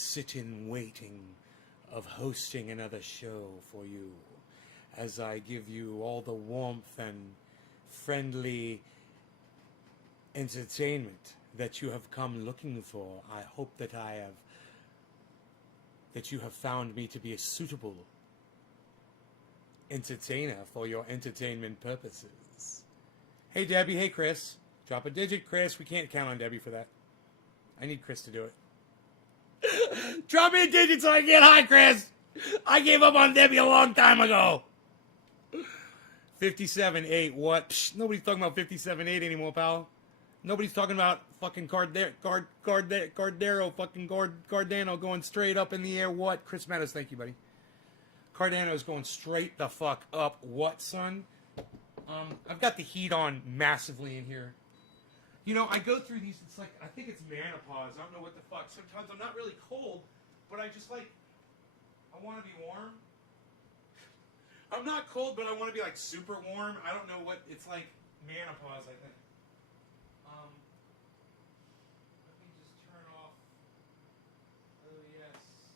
sit in waiting of hosting another show for you as I give you all the warmth and friendly entertainment that you have come looking for. I hope that that you have found me to be a suitable entertainer for your entertainment purposes. Hey Debbie, hey Chris. Drop a digit, Chris. We can't count on Debbie for that. I need Chris to do it. Drop me a digit so I can get high, Chris. I gave up on Debbie a long time ago. 57.8, what? Psh, nobody's talking about 57.8 anymore, pal. Nobody's talking about fucking Cardano, fucking Cardano going straight up in the air. What? Chris Meadows, thank you, buddy. Cardano's going straight the fuck up. What, son? I've got the heat on massively in here. You know, I go through these, it's like, I think it's menopause. I don't know what the fuck. Sometimes I'm not really cold, but I just like, I want to be warm. I'm not cold, but I want to be like super warm. I don't know what, it's like menopause, I think. Let me just turn off, oh yes.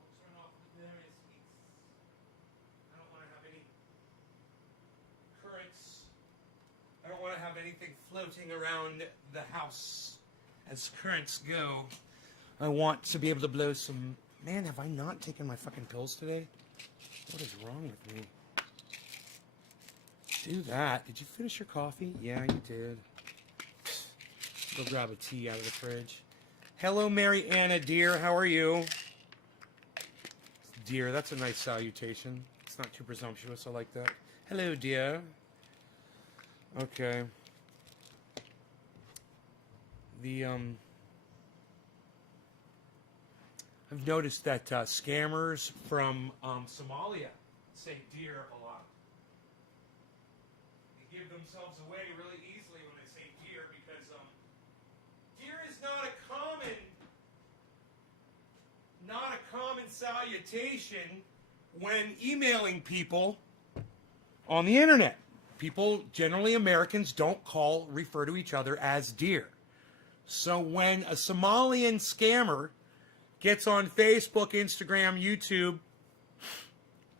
I'll turn off the various heats. I don't want to have any currents. I don't want to have anything floating around the house as currents go. I want to be able to blow some... Man, have I not taken my fucking pills today? What is wrong with me? Do that. Did you finish your coffee? Yeah, you did. Go grab a tea out of the fridge. Hello, Mary Anna, dear. How are you? Dear, that's a nice salutation. It's not too presumptuous. I like that. Hello, dear. Okay. I've noticed that scammers from Somalia say dear a lot. They give themselves away really easily when they say dear because dear is not a common salutation when emailing people on the internet. People, generally Americans, don't refer to each other as dear. So when a Somalian scammer gets on Facebook, Instagram, YouTube,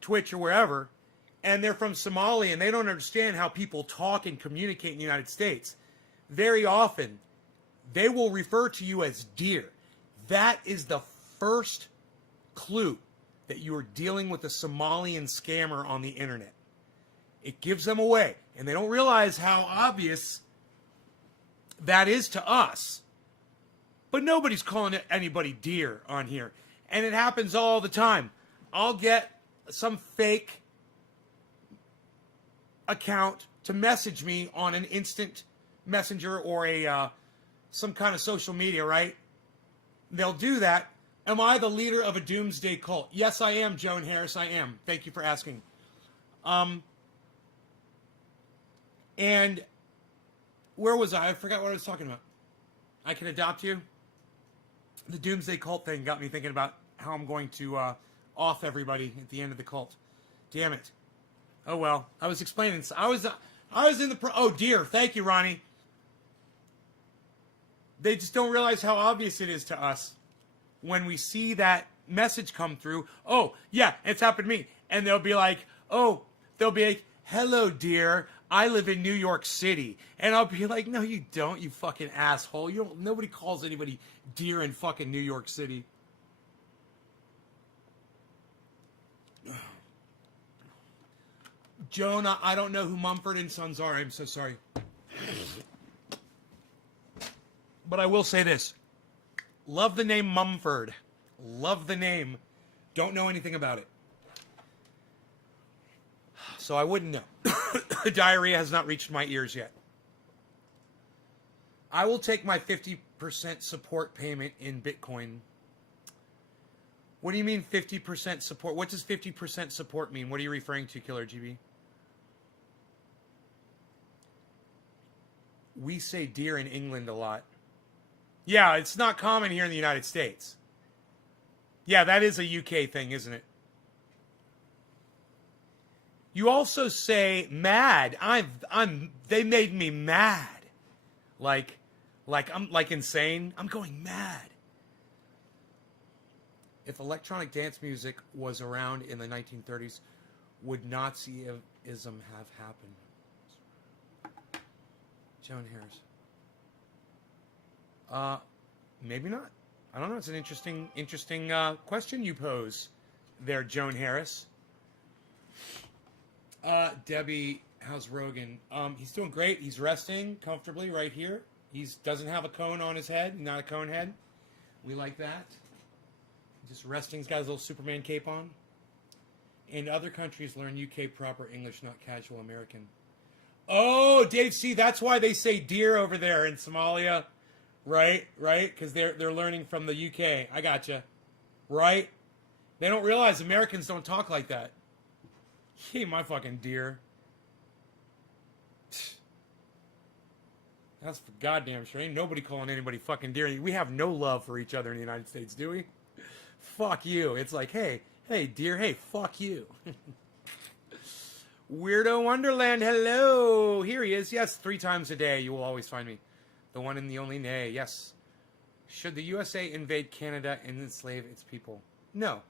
Twitch, or wherever, and they're from Somalia and they don't understand how people talk and communicate in the United States, very often they will refer to you as dear. That is the first clue that you are dealing with a Somalian scammer on the internet. It gives them away, and they don't realize how obvious that is to us. But nobody's calling anybody dear on here. And it happens all the time. I'll get some fake account to message me on an instant messenger or some kind of social media, right? They'll do that. Am I the leader of a doomsday cult? Yes, I am, Joan Harris. I am. Thank you for asking. And where was I? I forgot what I was talking about. I can adopt you. The doomsday cult thing got me thinking about how I'm going to off everybody at the end of the cult. Damn it. Oh well. I was explaining. I was in the oh dear. Thank you, Ronnie. They just don't realize how obvious it is to us when we see that message come through. Oh yeah, it's happened to me. And they'll be like, hello, dear. I live in New York City. And I'll be like, no, you don't, you fucking asshole. Nobody calls anybody dear in fucking New York City. Joan, I don't know who Mumford and Sons are. I'm so sorry. But I will say this. Love the name Mumford. Love the name. Don't know anything about it. So I wouldn't know. The diarrhea has not reached my ears yet. I will take my 50% support payment in Bitcoin. What do you mean 50% support? What does 50% support mean? What are you referring to, Killer GB? We say dear in England a lot. Yeah, it's not common here in the United States. Yeah, that is a UK thing, isn't it? You also say mad. They made me mad. Like I'm like insane. I'm going mad. If electronic dance music was around in the 1930s, would Nazism have happened? Joan Harris. Maybe not. I don't know. It's an interesting question you pose there, Joan Harris. Debbie, how's Rogan? He's doing great. He's resting comfortably right here. He doesn't have a cone on his head. Not a cone head. We like that. Just resting. He's got his little Superman cape on. And other countries learn UK proper English, not casual American. Oh, Dave, see, that's why they say dear over there in Somalia. Right? Because they're learning from the UK. I gotcha. Right? They don't realize Americans don't talk like that. Hey, my fucking dear. That's for goddamn sure. Ain't nobody calling anybody fucking dear. We have no love for each other in the United States, do we? Fuck you. It's like, hey, dear, hey, fuck you. Weirdo Wonderland, hello. Here he is. Yes, 3 times a day. You will always find me. The one and the only nay. Yes. Should the USA invade Canada and enslave its people? No.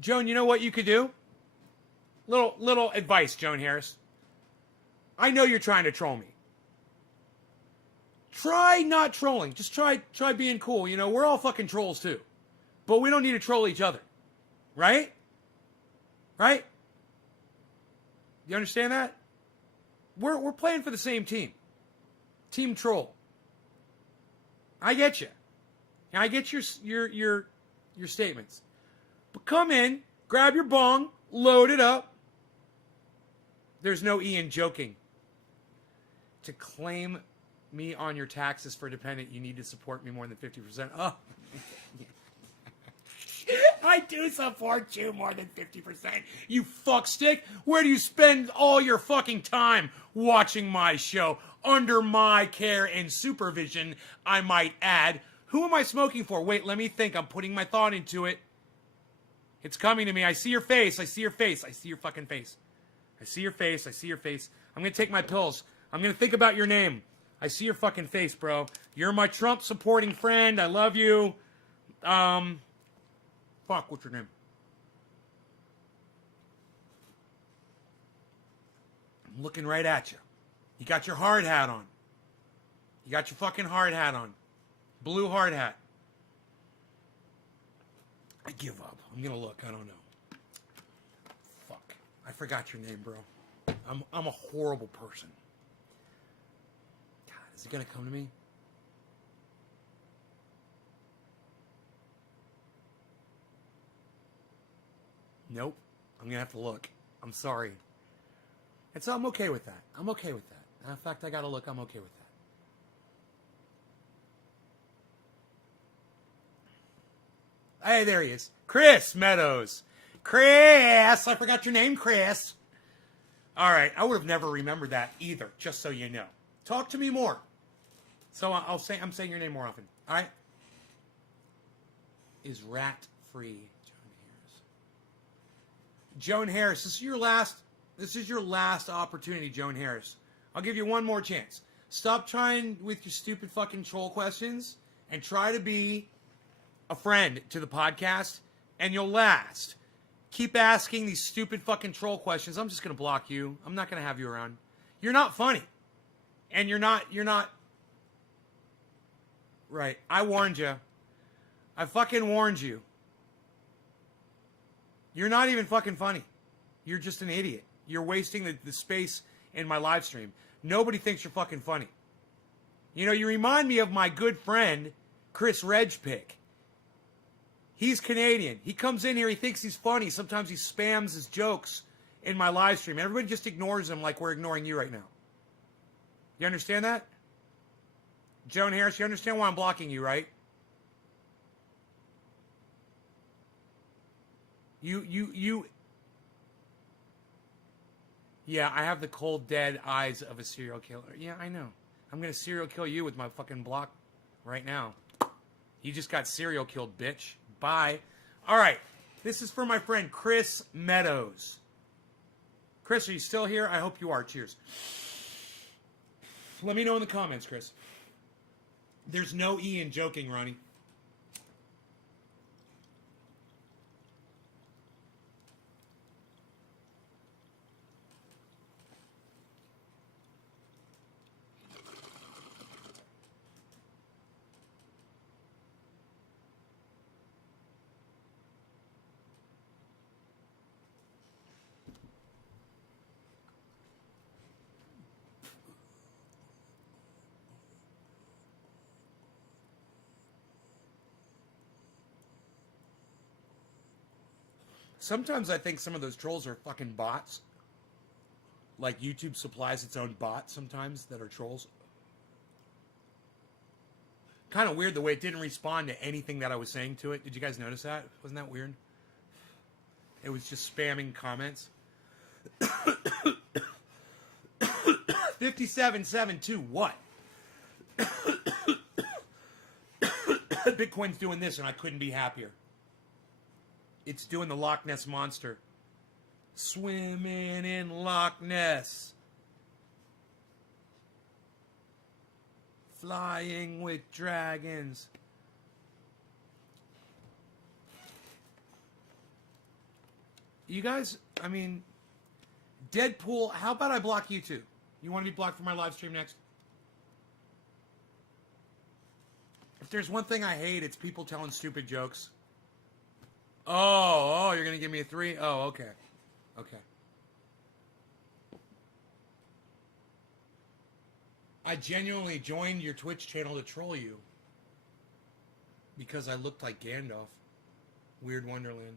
Joan, you know what you could do? Little advice, Joan Harris. I know you're trying to troll me. Try not trolling. Just try being cool. You know, we're all fucking trolls too. But we don't need to troll each other. Right? Right? You understand that? We're playing for the same team. Team Troll. I get you. And I get your statements. But come in, grab your bong, load it up. There's no Ian joking. To claim me on your taxes for dependent, you need to support me more than 50%. Oh. I do support you more than 50%. You fuckstick. Where do you spend all your fucking time watching my show? Under my care and supervision, I might add. Who am I smoking for? Wait, let me think. I'm putting my thought into it. It's coming to me. I see your face. I see your face. I see your fucking face. I see your face. I see your face. I'm going to take my pills. I'm going to think about your name. I see your fucking face, bro. You're my Trump supporting friend. I love you. Fuck, what's your name? I'm looking right at you. You got your hard hat on. You got your fucking hard hat on. Blue hard hat. I give up. I'm gonna look. I don't know. Fuck. I forgot your name, bro. I'm a horrible person. God, is it gonna come to me? Nope. I'm gonna have to look. I'm sorry. And so I'm okay with that. I'm okay with that. In fact, I gotta look. I'm okay with that. Hey, there he is. Chris Meadows. Chris! I forgot your name, Chris. All right. I would have never remembered that either, just so you know. Talk to me more. So I'm saying your name more often. All right? Is rat free, Joan Harris. This is your last opportunity, Joan Harris. I'll give you one more chance. Stop trying with your stupid fucking troll questions and try to be a friend to the podcast, and you'll last. Keep asking these stupid fucking troll questions. I'm just going to block you. I'm not going to have you around. You're not funny. And you're not right. I warned you. I fucking warned you. You're not even fucking funny. You're just an idiot. You're wasting the space in my live stream. Nobody thinks you're fucking funny. You know, you remind me of my good friend, Chris Redgepick. He's Canadian. He comes in here, he thinks he's funny. Sometimes he spams his jokes in my live stream. Everybody just ignores him like we're ignoring you right now. You understand that? Joan Harris, you understand why I'm blocking you, right? You. Yeah, I have the cold, dead eyes of a serial killer. Yeah, I know. I'm going to serial kill you with my fucking block right now. You just got serial killed, bitch. Bye. All right. This is for my friend Chris Meadows. Chris, are you still here? I hope you are. Cheers. Let me know in the comments, Chris. There's no Ian joking, Ronnie. Sometimes I think some of those trolls are fucking bots. Like YouTube supplies its own bots sometimes that are trolls. Kind of weird the way it didn't respond to anything that I was saying to it. Did you guys notice that? Wasn't that weird? It was just spamming comments. 5772, what? Bitcoin's doing this and I couldn't be happier. It's doing the Loch Ness Monster. Swimming in Loch Ness. Flying with dragons. You guys, I mean, Deadpool, how about I block you too? You want to be blocked for my live stream next? If there's one thing I hate, it's people telling stupid jokes. Oh, you're going to give me a 3? Oh, okay. Okay. I genuinely joined your Twitch channel to troll you. Because I looked like Gandalf. Weird Wonderland.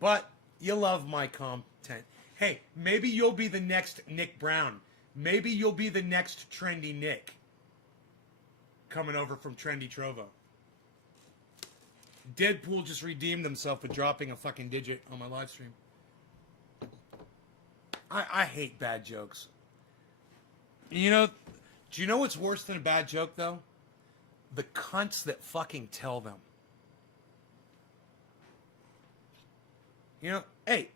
But you love my content. Hey, maybe you'll be the next Nick Brown. Maybe you'll be the next Trendy Nick. Coming over from Trendy Trovo. Deadpool just redeemed himself with dropping a fucking digit on my live stream. I hate bad jokes. You know, do you know what's worse than a bad joke, though? The cunts that fucking tell them. You know, hey,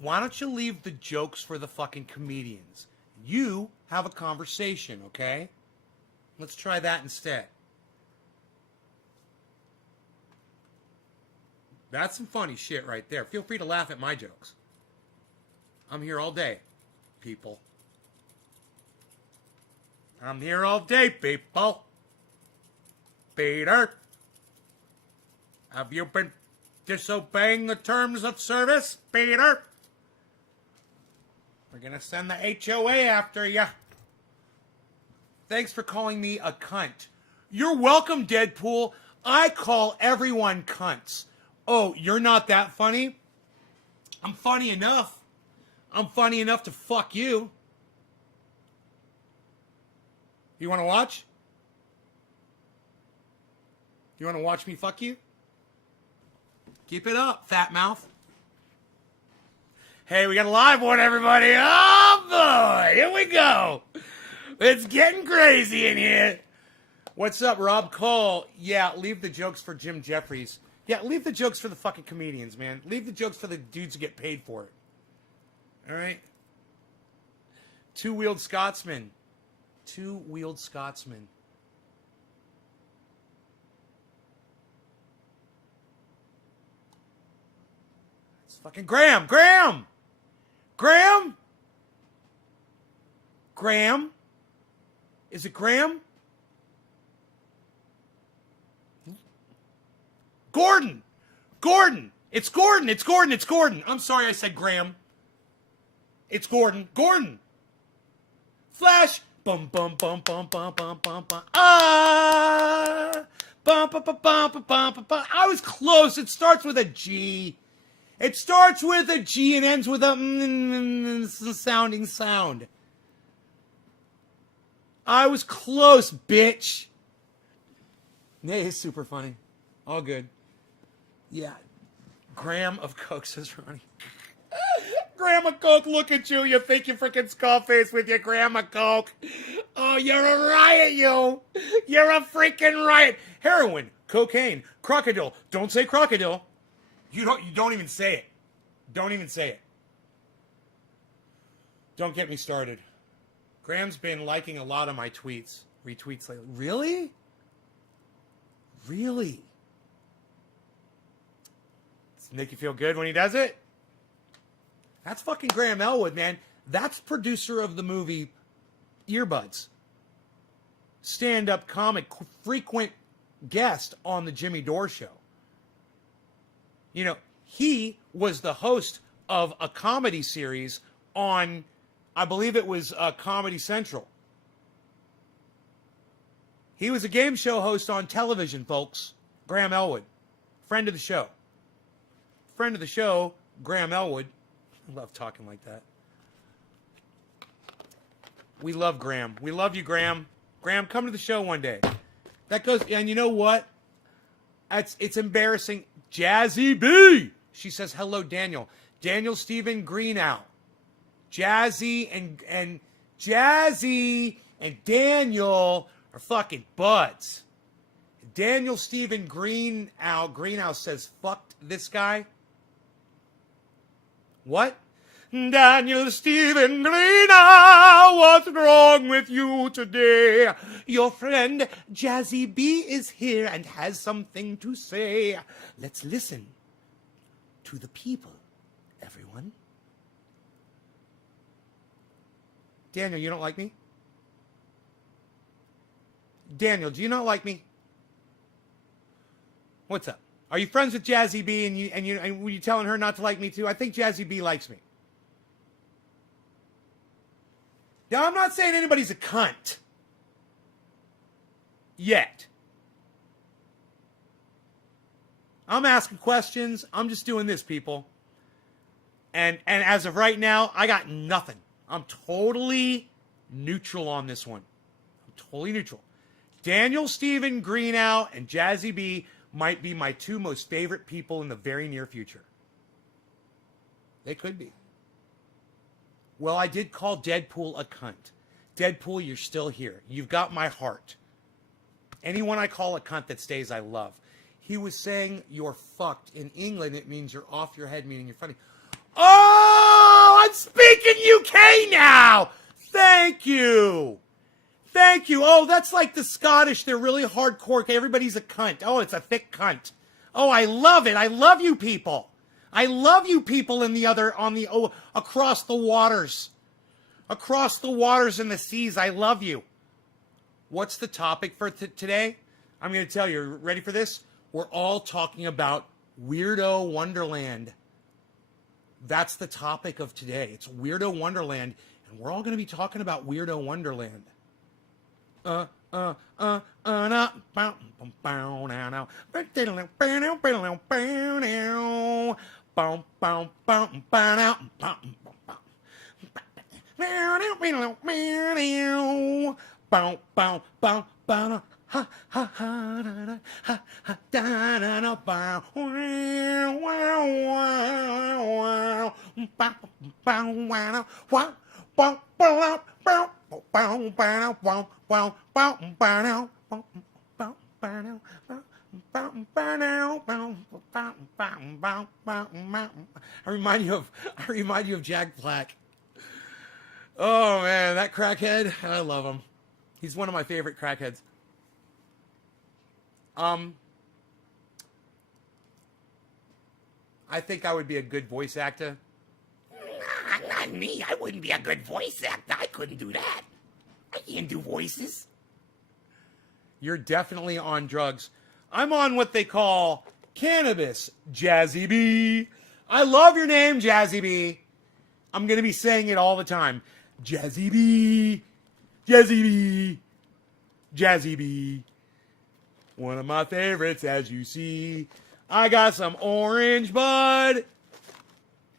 why don't you leave the jokes for the fucking comedians? You have a conversation, okay? Let's try that instead. That's some funny shit right there. Feel free to laugh at my jokes. I'm here all day, people. I'm here all day, people. Peter, have you been disobeying the terms of service, Peter? We're gonna send the HOA after you. Thanks for calling me a cunt. You're welcome, Deadpool. I call everyone cunts. Oh, you're not that funny? I'm funny enough. I'm funny enough to fuck you. You want to watch? You want to watch me fuck you? Keep it up, fat mouth. Hey, we got a live one, everybody. Oh, boy. Here we go. It's getting crazy in here. What's up, Rob Cole? Yeah, leave the jokes for Jim Jeffries. Yeah, leave the jokes for the fucking comedians, man. Leave the jokes for the dudes who get paid for it. All right? Two-wheeled Scotsman. Two-wheeled Scotsman. It's fucking Graham. Graham! Graham? Graham? Is it Graham? Gordon! Gordon! It's Gordon! It's Gordon! It's Gordon! I'm sorry I said Graham. It's Gordon. Gordon! Flash! Bum bum bum bum bum bum bum bum. Ah! Bum bum bum bum bum bum bum. I was close. It starts with a G. It starts with a G and ends with a sounding sound. I was close, bitch. Yeah, it's super funny. All good. Yeah. Graham of Coke, says Ronnie. Grandma Coke, look at you. You think you freaking Skullface with your Grandma Coke. Oh, you're a riot, you. You're a freaking riot. Heroin, cocaine, crocodile. Don't say crocodile. You don't even say it. Don't even say it. Don't get me started. Graham's been liking a lot of my tweets. Retweets lately. Really? Really? Does it make you feel good when he does it? That's fucking Graham Elwood, man. That's producer of the movie Earbuds. Stand-up comic, frequent guest on the Jimmy Dore Show. You know, he was the host of a comedy series on, I believe it was Comedy Central. He was a game show host on television, folks. Graham Elwood. Friend of the show. friend of the show, Graham Elwood. I love talking like that. We love Graham. We love you, Graham. Graham, come to the show one day. That goes, and you know what? It's embarrassing. Jazzy B. She says, hello, Daniel. Daniel Stephen Greenow. Jazzy and Jazzy and Daniel are fucking buds. Daniel Stephen Greenow says, fucked this guy. What? Daniel Stephen Greenow, what's wrong with you today? Your friend Jazzy B is here and has something to say. Let's listen to the people, everyone. Daniel, you don't like me? Daniel, do you not like me? What's up? Are you friends with Jazzy B and were you telling her not to like me too? I think Jazzy B likes me. Now, I'm not saying anybody's a cunt. Yet. I'm asking questions. I'm just doing this, people. And as of right now, I got nothing. I'm totally neutral on this one. I'm totally neutral. Daniel Stephen Greenow and Jazzy B might be my two most favorite people in the very near future. They could be. Well, I did call Deadpool a cunt. Deadpool, you're still here. You've got my heart. Anyone I call a cunt that stays, I love. He was saying you're fucked. In England, it means you're off your head, meaning you're funny. Oh, I'm speaking UK now. Thank you. Thank you. Oh, that's like the Scottish. They're really hardcore. Everybody's a cunt. Oh, it's a thick cunt. Oh, I love it. I love you people. I love you people across the waters. Across the waters and the seas. I love you. What's the topic for today? I'm going to tell you. Ready for this? We're all talking about Weirdo Wonderland. That's the topic of today. It's Weirdo Wonderland. And we're all going to be talking about Weirdo Wonderland. I remind you of Jack Black. Oh man, that crackhead, I love him. He's one of my favorite crackheads. I think I would be a good voice actor. Not me. I wouldn't be a good voice actor. I couldn't do that. I can't do voices. You're definitely on drugs. I'm on what they call cannabis, Jazzy B. I love your name, Jazzy B. I'm going to be saying it all the time. Jazzy B. Jazzy B. Jazzy B. One of my favorites, as you see. I got some orange bud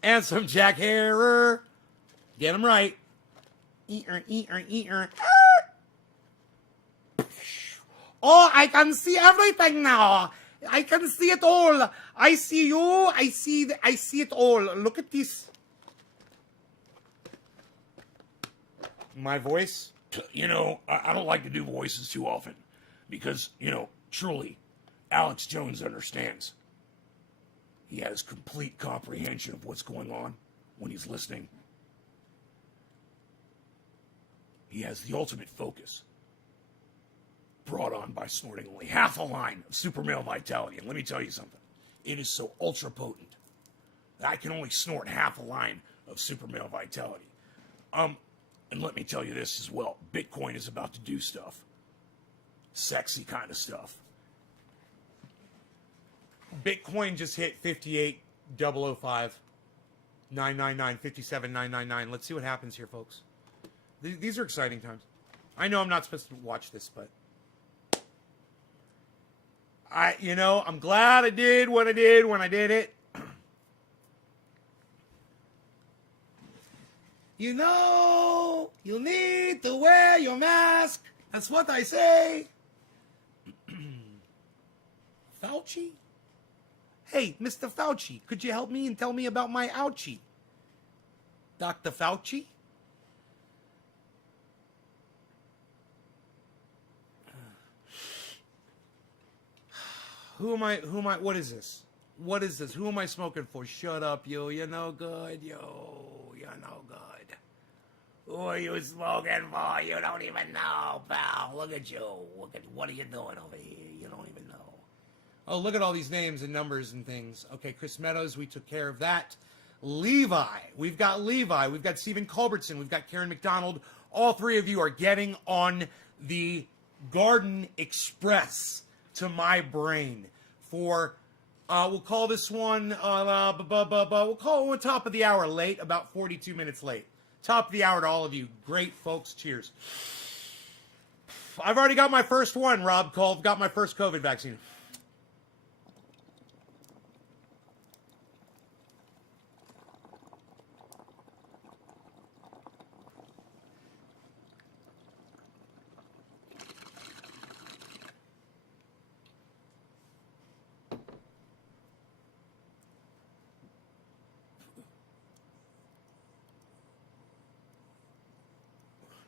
and some Jack Herrer. Get them right. Eater. Oh, I can see everything now. I can see it all. I see you. I see it all. Look at this. My voice? You know, I don't like to do voices too often because, you know, truly, Alex Jones understands. He has complete comprehension of what's going on when he's listening. He has the ultimate focus, brought on by snorting only half a line of super male vitality. And let me tell you something. It is so ultra potent that I can only snort half a line of super male vitality. And let me tell you this as well. Bitcoin is about to do stuff. Sexy kind of stuff. Bitcoin just hit 58,005, 999, 57,999. Let's see what happens here, folks. These are exciting times. I know I'm not supposed to watch this, but I'm glad I did what I did when I did it. You know, you need to wear your mask. That's what I say. Fauci? Hey, Mr. Fauci, could you help me and tell me about my ouchie? Dr. Fauci? Who am I, what is this? What is this? Who am I smoking for? Shut up, you. You're no good, yo. You're no good. Who are you smoking for? You don't even know, pal. Look at you. Look at what are you doing over here? You don't even know. Oh, look at all these names and numbers and things. Okay, Chris Meadows, we took care of that. Levi. We've got Levi. We've got Stephen Culbertson. We've got Karen McDonald. All three of you are getting on the Garden Express to my brain for, we'll call this one, we'll call it top of the hour late, about 42 minutes late. Top of the hour to all of you. Great folks. Cheers. I've already got my first one, Rob Cole. Got my first COVID vaccine.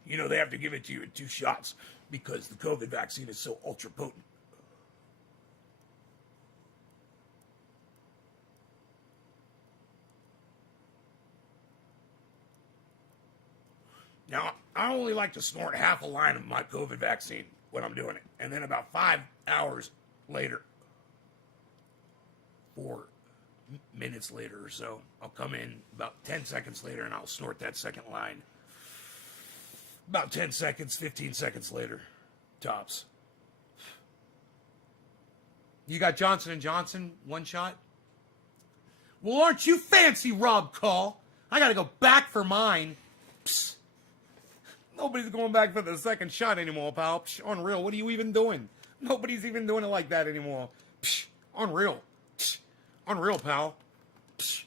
You know, they have to give it to you in 2 shots because the COVID vaccine is so ultra potent. Now, I only like to snort half a line of my COVID vaccine when I'm doing it. And then about 5 hours later, 4 minutes later or so, I'll come in about 10 seconds later and I'll snort that second line. About 10 seconds, 15 seconds later, tops. You got Johnson & Johnson, 1 shot? Well, aren't you fancy, Rob Call? I got to go back for mine. Psst. Nobody's going back for the second shot anymore, pal. Psh, unreal. What are you even doing? Nobody's even doing it like that anymore. Psh, unreal. Psh, unreal, pal. Psh.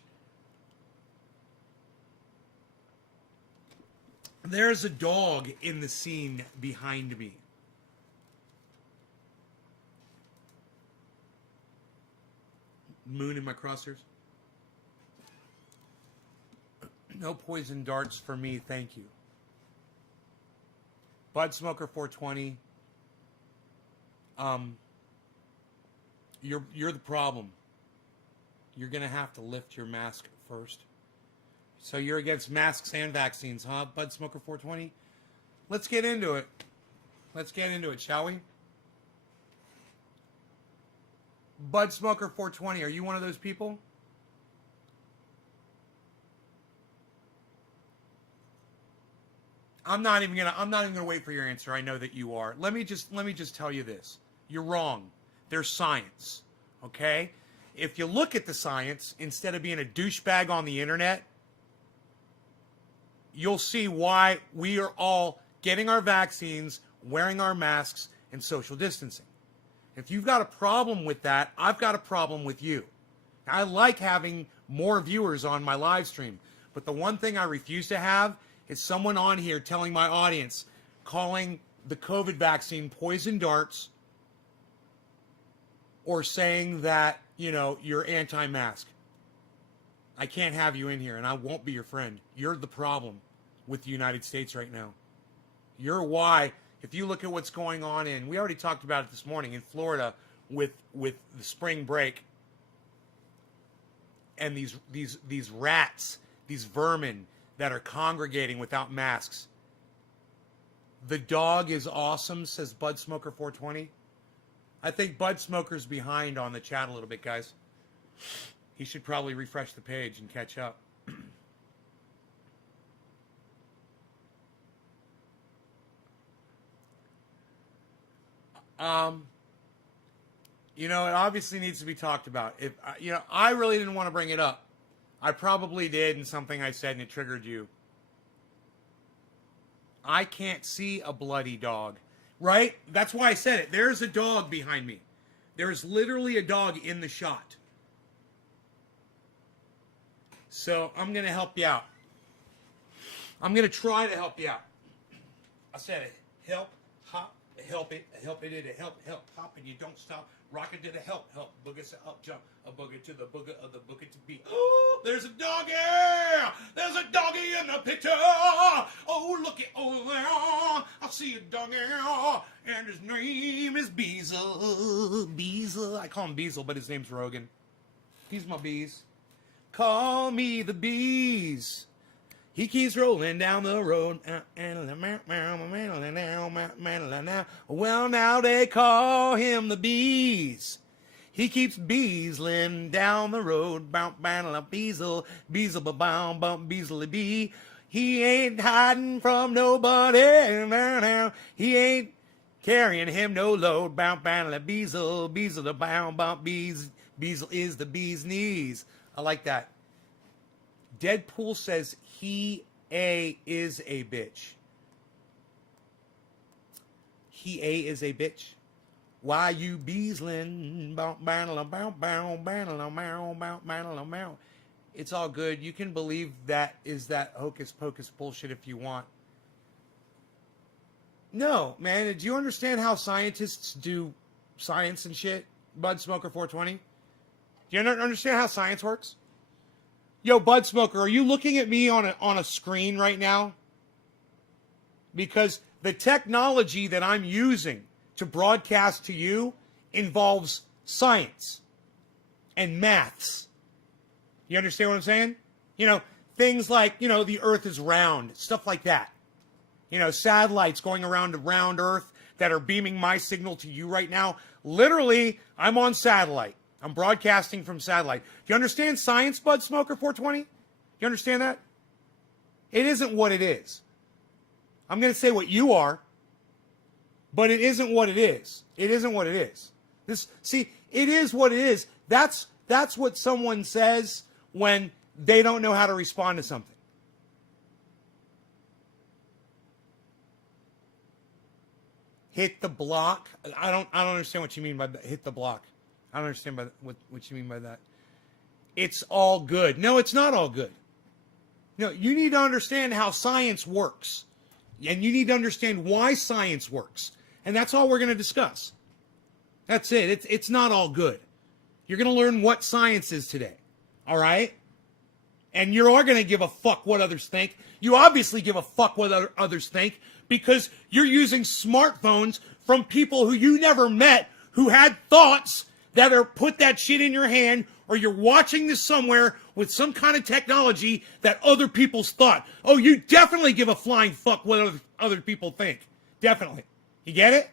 There's a dog in the scene behind me. Moon in my crosshairs. No poison darts for me, thank you. Bud Smoker 420. You're the problem. You're gonna have to lift your mask first. So you're against masks and vaccines, huh, Bud Smoker 420? Let's get into it. Let's get into it, shall we? Bud Smoker 420, are you one of those people? I'm not even gonna wait for your answer. I know that you are. Let me just tell you this. You're wrong. There's science. Okay? If you look at the science, instead of being a douchebag on the internet, you'll see why we are all getting our vaccines, wearing our masks, and social distancing. If you've got a problem with that, I've got a problem with you. I like having more viewers on my live stream, but the one thing I refuse to have is someone on here telling my audience, calling the COVID vaccine poison darts, or saying that, you know, you're anti-mask. I can't have you in here, and I won't be your friend. You're the problem with the United States right now. You're why, if you look at what's going on we already talked about it this morning, in Florida with the spring break, and these rats, these vermin that are congregating without masks. The dog is awesome, says Bud Smoker 420. I think Bud Smoker's behind on the chat a little bit, guys. He should probably refresh the page and catch up. You know, it obviously needs to be talked about. If you know, I really didn't want to bring it up. I probably did, and something I said and it triggered you. I can't see a bloody dog, right? That's why I said it. There's a dog behind me. There's literally a dog in the shot. So I'm going to help you out. I'm going to try to help you out. I said help, hop, help it, hop, and you don't stop. Rock it to the help, booger to up, jump, a booger to the booger of the booger to be. Oh, there's a doggy! There's a doggy in the picture! Oh, look it over there! I see a doggy, and his name is Beezle. Beezle. I call him Beezle, but his name's Rogan. He's my bees. Call me the bees. He keeps rolling down the road. Well, now they call him the bees. He keeps beezling down the road. Beezle, beezle, ba-bow, bump, beezle, bee. He ain't hiding from nobody. He ain't carrying him no load. Beezle, beezle, the bound, bump, bees. Beezle is the bee's knees. I like that. Deadpool says he is a bitch. He is a bitch. Why you beezling? It's all good. You can believe that is that hocus pocus bullshit if you want. No, man. Do you understand how scientists do science and shit? Bud Smoker 420? Do you understand how science works? Yo, Bud Smoker, are you looking at me on a screen right now? Because the technology that I'm using to broadcast to you involves science and maths. You understand what I'm saying? You know, things like, you know, the earth is round, stuff like that. You know, satellites going around Earth that are beaming my signal to you right now. Literally, I'm on satellite. I'm broadcasting from satellite. Do you understand science, Bud Smoker 420? You understand that? It isn't what it is. I'm going to say what you are, but it isn't what it is. It isn't what it is. It is what it is. That's what someone says when they don't know how to respond to something. Hit the block. I don't understand what you mean by hit the block. I don't understand what you mean by that. It's all good. No, it's not all good. No, you need to understand how science works. And you need to understand why science works. And that's all we're going to discuss. That's it. It's not all good. You're going to learn what science is today. All right? And you are going to give a fuck what others think. You obviously give a fuck what others think because you're using smartphones from people who you never met who had thoughts that are put that shit in your hand, or you're watching this somewhere with some kind of technology that other people's thought. Oh, you definitely give a flying fuck what other people think. Definitely. You get it?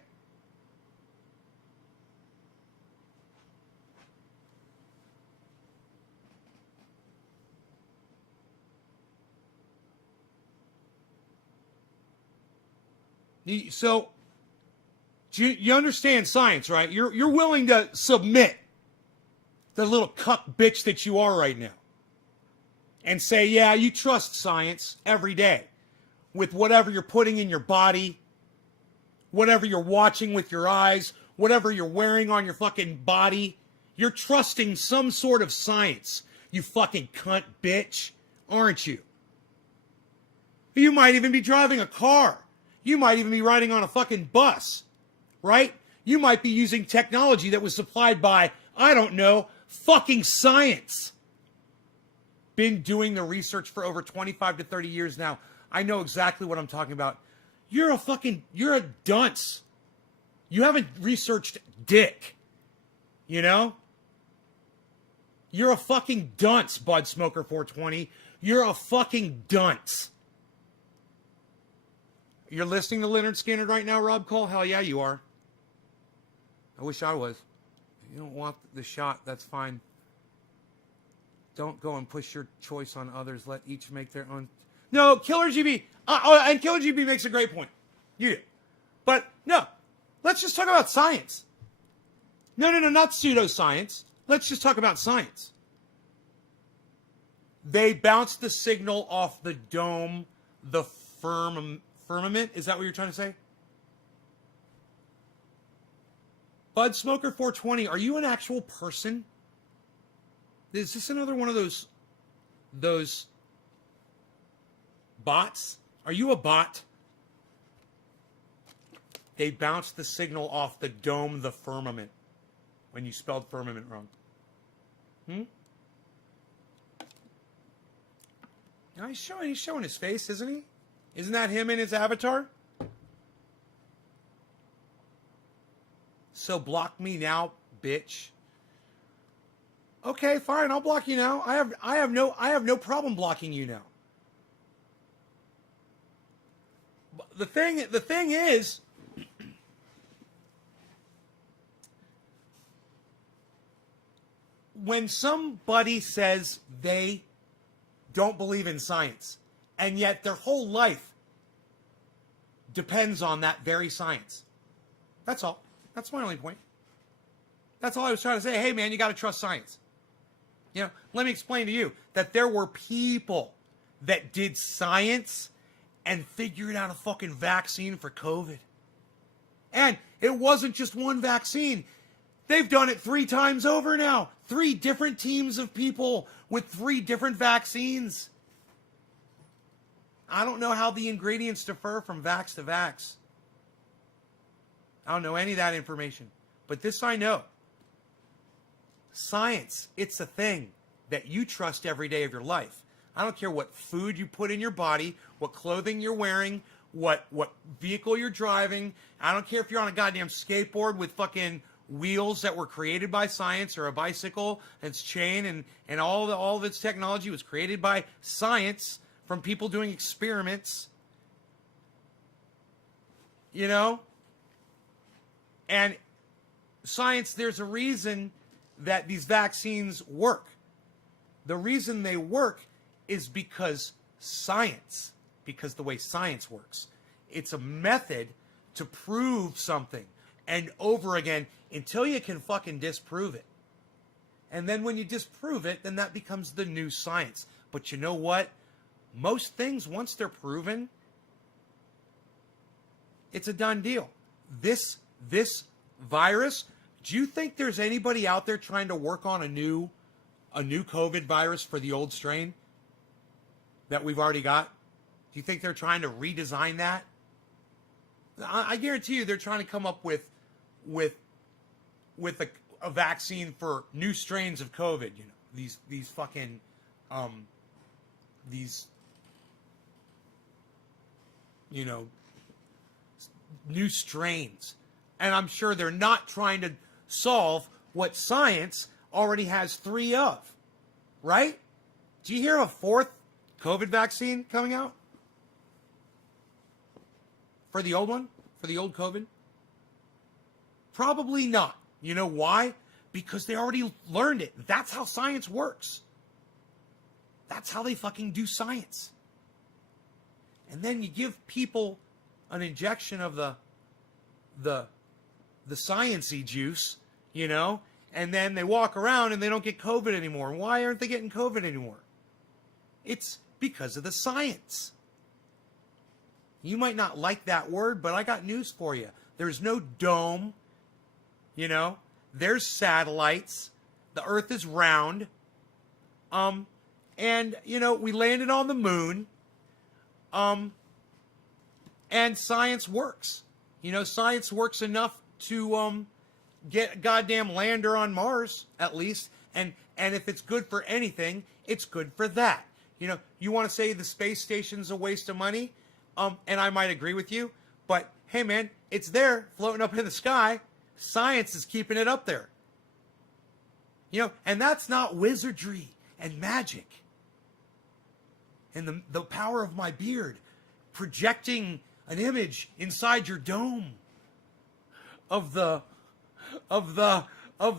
So, you understand science, right? You're willing to submit the little cuck bitch that you are right now and say, yeah, you trust science every day with whatever you're putting in your body, whatever you're watching with your eyes, whatever you're wearing on your fucking body. You're trusting some sort of science, you fucking cunt bitch, aren't you? You might even be driving a car. You might even be riding on a fucking bus. Right? You might be using technology that was supplied by, I don't know, fucking science. Been doing the research for over 25 to 30 years now. I know exactly what I'm talking about. You're a dunce. You haven't researched dick. You know? You're a fucking dunce, Bud Smoker 420. You're a fucking dunce. You're listening to Leonard Skinner right now, Rob Cole? Hell yeah, you are. I wish I was. You don't want the shot, that's fine. Don't go and push your choice on others. Let each make their own. No, Killer GB. And Killer GB makes a great point. You do. But no, let's just talk about science. No, not pseudoscience. Let's just talk about science. They bounced the signal off the dome, the firmament. Is that what you're trying to say? Bud Smoker 420, are you an actual person? Is this another one of those bots? Are you a bot? They bounced the signal off the dome, the firmament, when you spelled firmament wrong. Now he's showing his face, isn't he? Isn't that him in his avatar? So block me now, bitch. Okay, fine, I'll block you now. I have no problem blocking you now. The thing is, when somebody says they don't believe in science, and yet their whole life depends on that very science. That's all. That's my only point. That's all I was trying to say. Hey, man, you got to trust science. You know, let me explain to you that there were people that did science and figured out a fucking vaccine for COVID. And it wasn't just one vaccine. They've done it 3 times over now. 3 different teams of people with 3 different vaccines. I don't know how the ingredients differ from vax to vax. I don't know any of that information. But this I know. Science, it's a thing that you trust every day of your life. I don't care what food you put in your body, what clothing you're wearing, what vehicle you're driving. I don't care if you're on a goddamn skateboard with fucking wheels that were created by science, or a bicycle and its chain and all of its technology was created by science from people doing experiments. You know? And science, there's a reason that these vaccines work. The reason they work is because science, because the way science works. It's a method to prove something and over again until you can fucking disprove it. And then when you disprove it, then that becomes the new science. But you know what? Most things, once they're proven, it's a done deal. This virus, do you think there's anybody out there trying to work on a new COVID virus for the old strain that we've already got? Do you think they're trying to redesign that? I guarantee you they're trying to come up with a vaccine for new strains of COVID. You know, these fucking these, you know, new strains. And I'm sure they're not trying to solve what science already has 3 of, right? Do you hear of a 4th COVID vaccine coming out? For the old one? For the old COVID? Probably not. You know why? Because they already learned it. That's how science works. That's how they fucking do science. And then you give people an injection of the science-y juice, you know, and then they walk around and they don't get COVID anymore. Why aren't they getting COVID anymore? It's because of the science. You might not like that word, but I got news for you. There's no dome, you know. There's satellites. The Earth is round. And, you know, we landed on the moon. And science works. You know, science works enough to get a goddamn lander on Mars, at least. And if it's good for anything, it's good for that. You know, you want to say the space station's a waste of money? And I might agree with you. But, hey, man, it's there, floating up in the sky. Science is keeping it up there. You know, and that's not wizardry and magic. And the power of my beard projecting an image inside your dome of the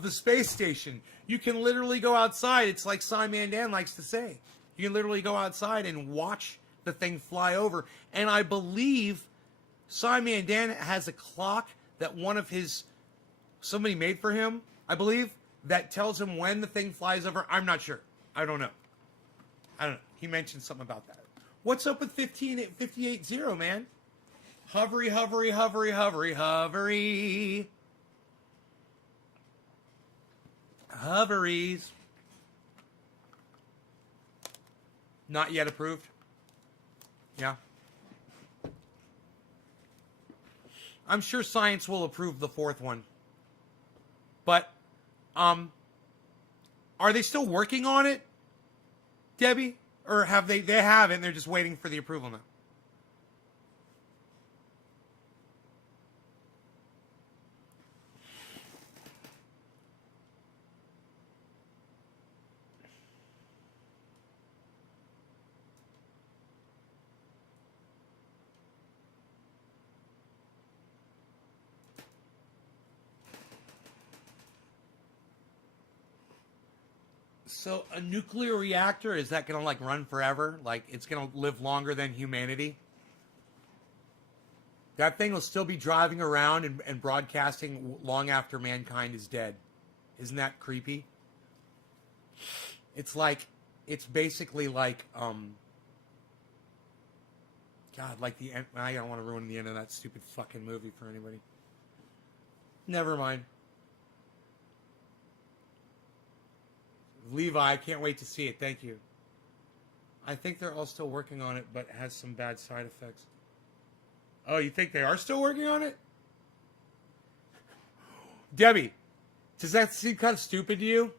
space station. You can literally go outside. It's like Cy Mandan likes to say. You can literally go outside and watch the thing fly over. And I believe Cy Mandan has a clock that somebody made for him, I believe, that tells him when the thing flies over. I'm not sure. I don't know. He mentioned something about that. What's up with 58.0, man? Hovery. Hoveries. Not yet approved. Yeah. I'm sure science will approve the fourth one. But, are they still working on it, Debbie? Or have they have it and they're just waiting for the approval now? So a nuclear reactor, is that going to like run forever? Like it's going to live longer than humanity? That thing will still be driving around and broadcasting long after mankind is dead. Isn't that creepy? It's like, it's basically like, God, like the end. I don't want to ruin the end of that stupid fucking movie for anybody. Never mind. Levi, I can't wait to see it. Thank you. I think they're all still working on it, but it has some bad side effects. Oh, you think they are still working on it? Debbie, does that seem kind of stupid to you?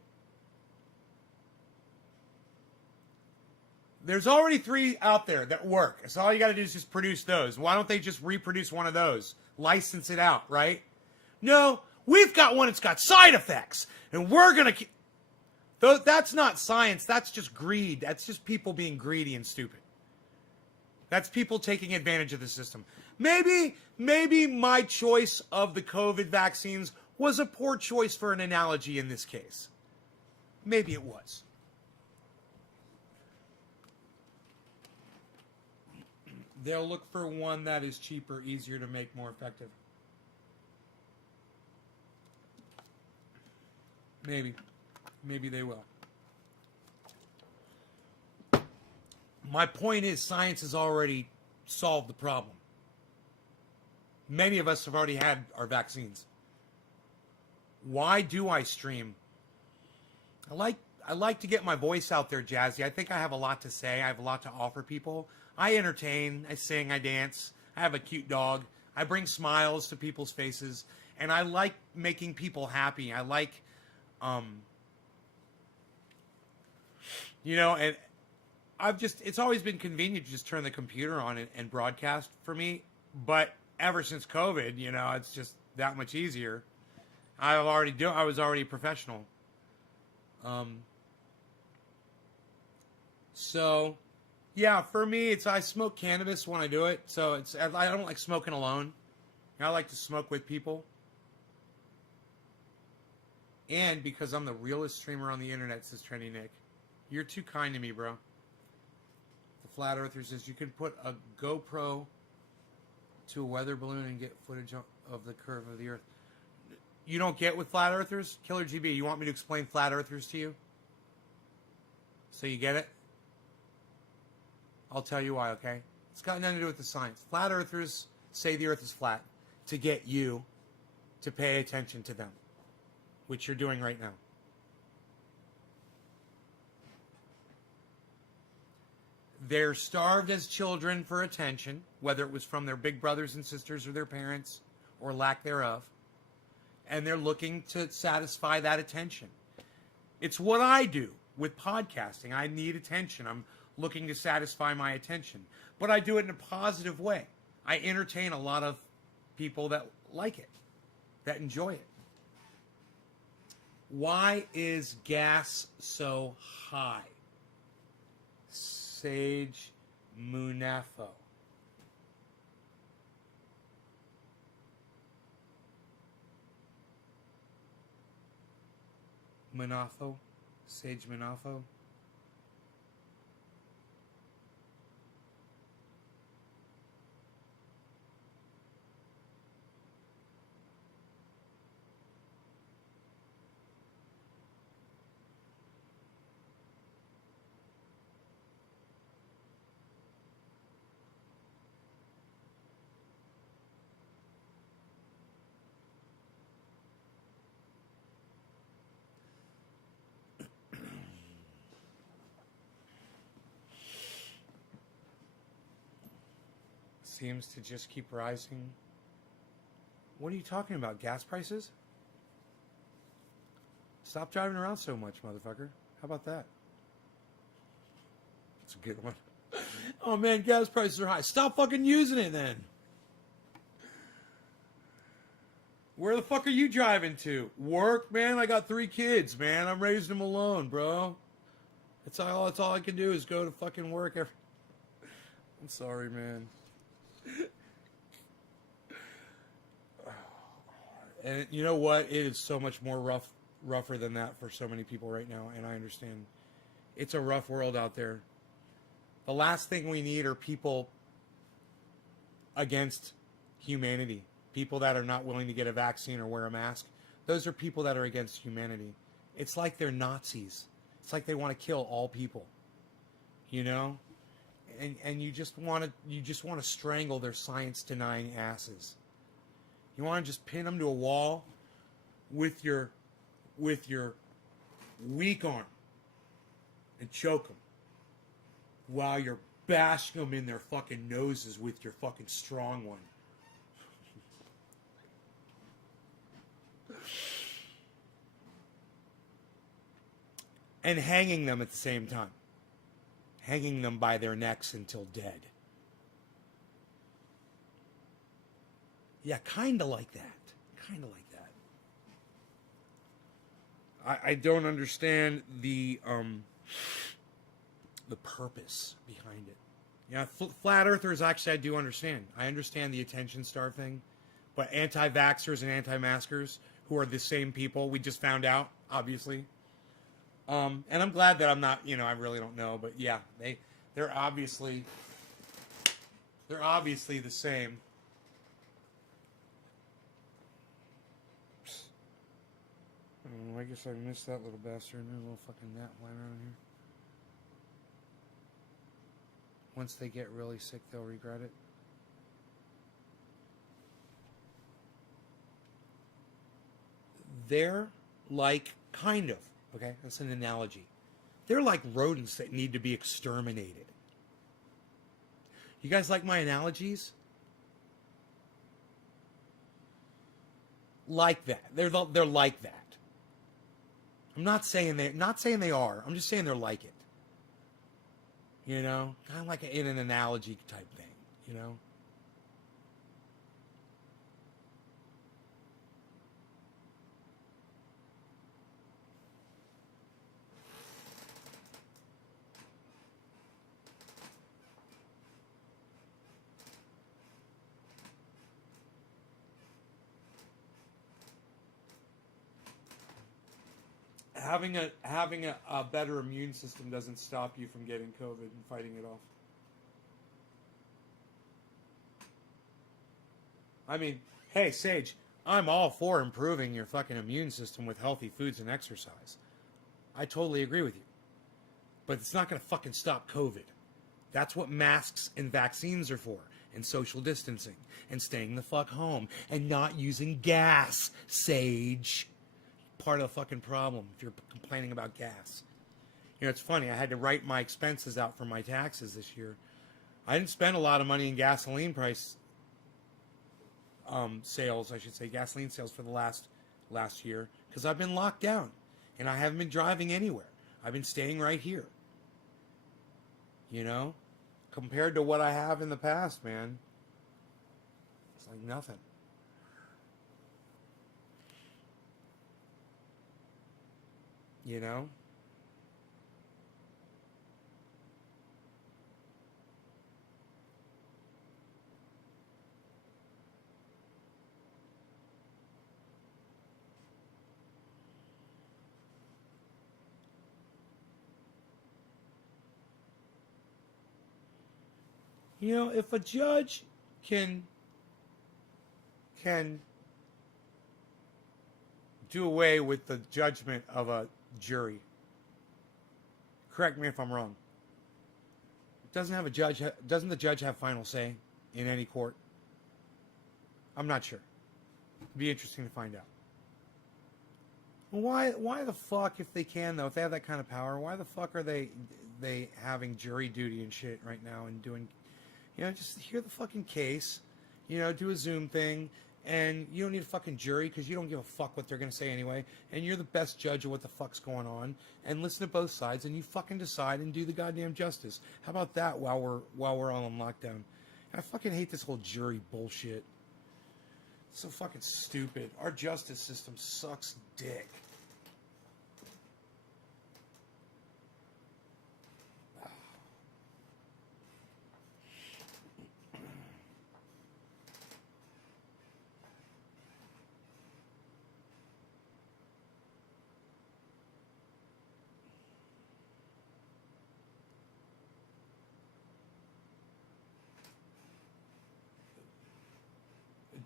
There's already 3 out there that work. So all you got to do is just produce those. Why don't they just reproduce one of those? License it out, right? No, we've got one that's got side effects. And we're going to... That's not science. That's just greed. That's just people being greedy and stupid. That's people taking advantage of the system. Maybe my choice of the COVID vaccines was a poor choice for an analogy in this case. Maybe it was. They'll look for one that is cheaper, easier to make, more effective. Maybe. Maybe they will. My point is, science has already solved the problem. Many of us have already had our vaccines. Why do I stream? I like to get my voice out there, Jazzy. I think I have a lot to say. I have a lot to offer people. I entertain, I sing, I dance. I have a cute dog. I bring smiles to people's faces. And I like making people happy. I like, and it's always been convenient to just turn the computer on and broadcast for me. But ever since COVID, it's just that much easier. I was already a professional. So, yeah, for me, I smoke cannabis when I do it. So I don't like smoking alone. I like to smoke with people. And because I'm the realest streamer on the internet, says Trendy Nick. You're too kind to me, bro. The Flat Earther says you can put a GoPro to a weather balloon and get footage of the curve of the Earth. You don't get with Flat Earthers? Killer GB, you want me to explain Flat Earthers to you? So you get it? I'll tell you why, okay? It's got nothing to do with the science. Flat Earthers say the Earth is flat to get you to pay attention to them, which you're doing right now. They're starved as children for attention, whether it was from their big brothers and sisters or their parents or lack thereof. And they're looking to satisfy that attention. It's what I do with podcasting. I need attention. I'm looking to satisfy my attention. But I do it in a positive way. I entertain a lot of people that like it, that enjoy it. Why is gas so high? Sage Munafo. Munafo? Sage Munafo? seems to just keep rising. What are you talking about? Gas prices? Stop driving around so much, motherfucker. How about that? That's a good one. Oh man, gas prices are high. Stop fucking using it then. Where the fuck are you driving to? Work, man? I got 3 kids, man. I'm raising them alone, bro. That's all I can do is go to fucking work. I'm sorry, man. And you know what? It is so much more rougher than that for so many people right now, and I understand. It's a rough world out there. The last thing we need are people against humanity. People that are not willing to get a vaccine or wear a mask. Those are people that are against humanity. It's like they're Nazis. It's like they want to kill all people. You know? And you just want to strangle their science denying asses. You want to just pin them to a wall with your weak arm and choke them while you're bashing them in their fucking noses with your fucking strong one. And hanging them at the same time. Hanging them by their necks until dead. Yeah, kind of like that. Kind of like that. I don't understand the purpose behind it. Yeah, flat earthers, actually, I do understand. I understand the attention starved thing. But anti-vaxxers and anti-maskers, who are the same people, we just found out, obviously. And I'm glad that I'm not, I really don't know, but yeah, they're obviously the same. Oh, I guess I missed that little bastard. There's a little fucking gnat flying around here. Once they get really sick, they'll regret it. They're like, kind of, okay? That's an analogy. They're like rodents that need to be exterminated. You guys like my analogies? Like that. They're like that. I'm not saying they are. I'm just saying they're like it. Kind of like in an analogy type thing, Having a better immune system doesn't stop you from getting COVID and fighting it off. I mean, hey, Sage, I'm all for improving your fucking immune system with healthy foods and exercise. I totally agree with you. But it's not going to fucking stop COVID. That's what masks and vaccines are for, and social distancing, and staying the fuck home, and not using gas, Sage. Part of the fucking problem if you're complaining about gas. It's funny. I had to write my expenses out for my taxes this year. I didn't spend a lot of money in gasoline price sales, I should say, gasoline sales for the last year because I've been locked down and I haven't been driving anywhere. I've been staying right here. Compared to what I have in the past, man, it's like nothing. If a judge can do away with the judgment of a jury, correct me if I'm wrong, doesn't the judge have final say in any court? I'm not sure. It'd be interesting to find out. Why the fuck, if they can though, if they have that kind of power, why the fuck are they having jury duty and shit right now and doing, You know, just hear the fucking case. You know, do a Zoom thing. And you don't need a fucking jury because you don't give a fuck what they're going to say anyway. And you're the best judge of what the fuck's going on. And listen to both sides and you fucking decide and do the goddamn justice. How about that while we're all on lockdown? I fucking hate this whole jury bullshit. It's so fucking stupid. Our justice system sucks dick.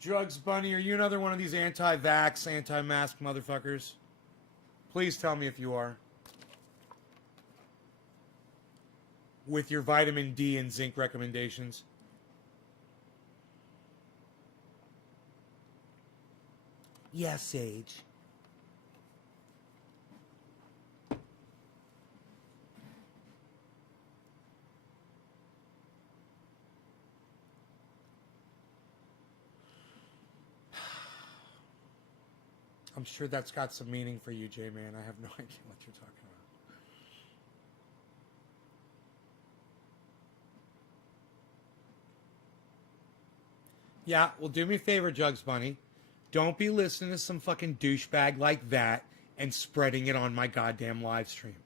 Drugs Bunny, are you another one of these anti-vax, anti-mask motherfuckers? Please tell me if you are. With your vitamin D and zinc recommendations. Yes, Sage. I'm sure that's got some meaning for you, J-Man. I have no idea what you're talking about. Yeah, well, do me a favor, Jugs Bunny. Don't be listening to some fucking douchebag like that and spreading it on my goddamn live stream.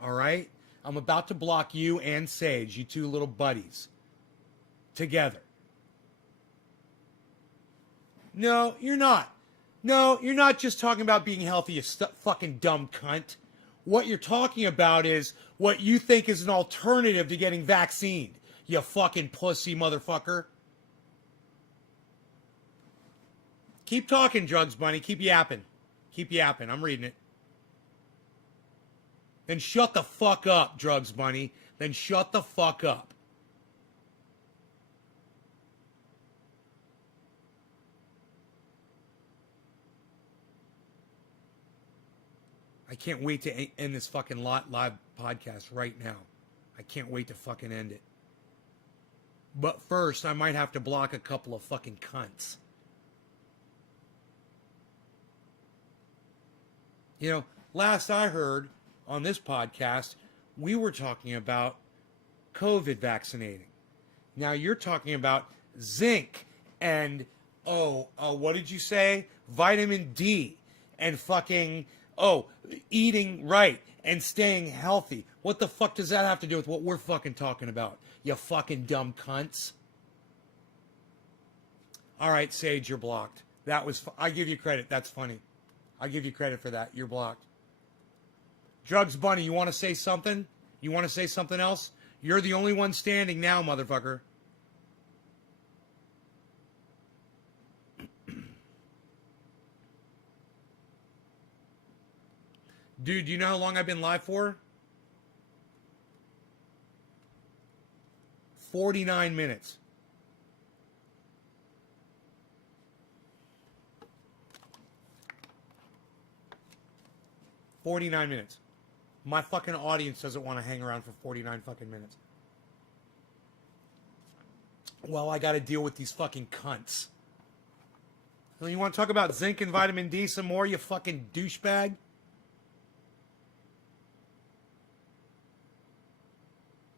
All right? I'm about to block you and Sage, you two little buddies, together. No, you're not. No, you're not just talking about being healthy, you fucking dumb cunt. What you're talking about is what you think is an alternative to getting vaccinated, you fucking pussy motherfucker. Keep talking, Drugs Bunny. Keep yapping. Keep yapping. I'm reading it. Then shut the fuck up, Drugs Bunny. Then shut the fuck up. I can't wait to end this fucking live podcast right now. I can't wait to fucking end it. But first, I might have to block a couple of fucking cunts. You know, last I heard on this podcast, we were talking about COVID vaccinating. Now you're talking about zinc and, what did you say? Vitamin D and fucking, eating right and staying healthy. What the fuck does that have to do with what we're fucking talking about? You fucking dumb cunts. All right, Sage, you're blocked. That was, I give you credit. That's funny. I give you credit for that. You're blocked. Drugs Bunny, you want to say something? You want to say something else? You're the only one standing now, motherfucker. Dude, do you know how long I've been live for? 49 minutes. My fucking audience doesn't want to hang around for 49 fucking minutes. Well, I got to deal with these fucking cunts. Well, you want to talk about zinc and vitamin D some more, you fucking douchebag?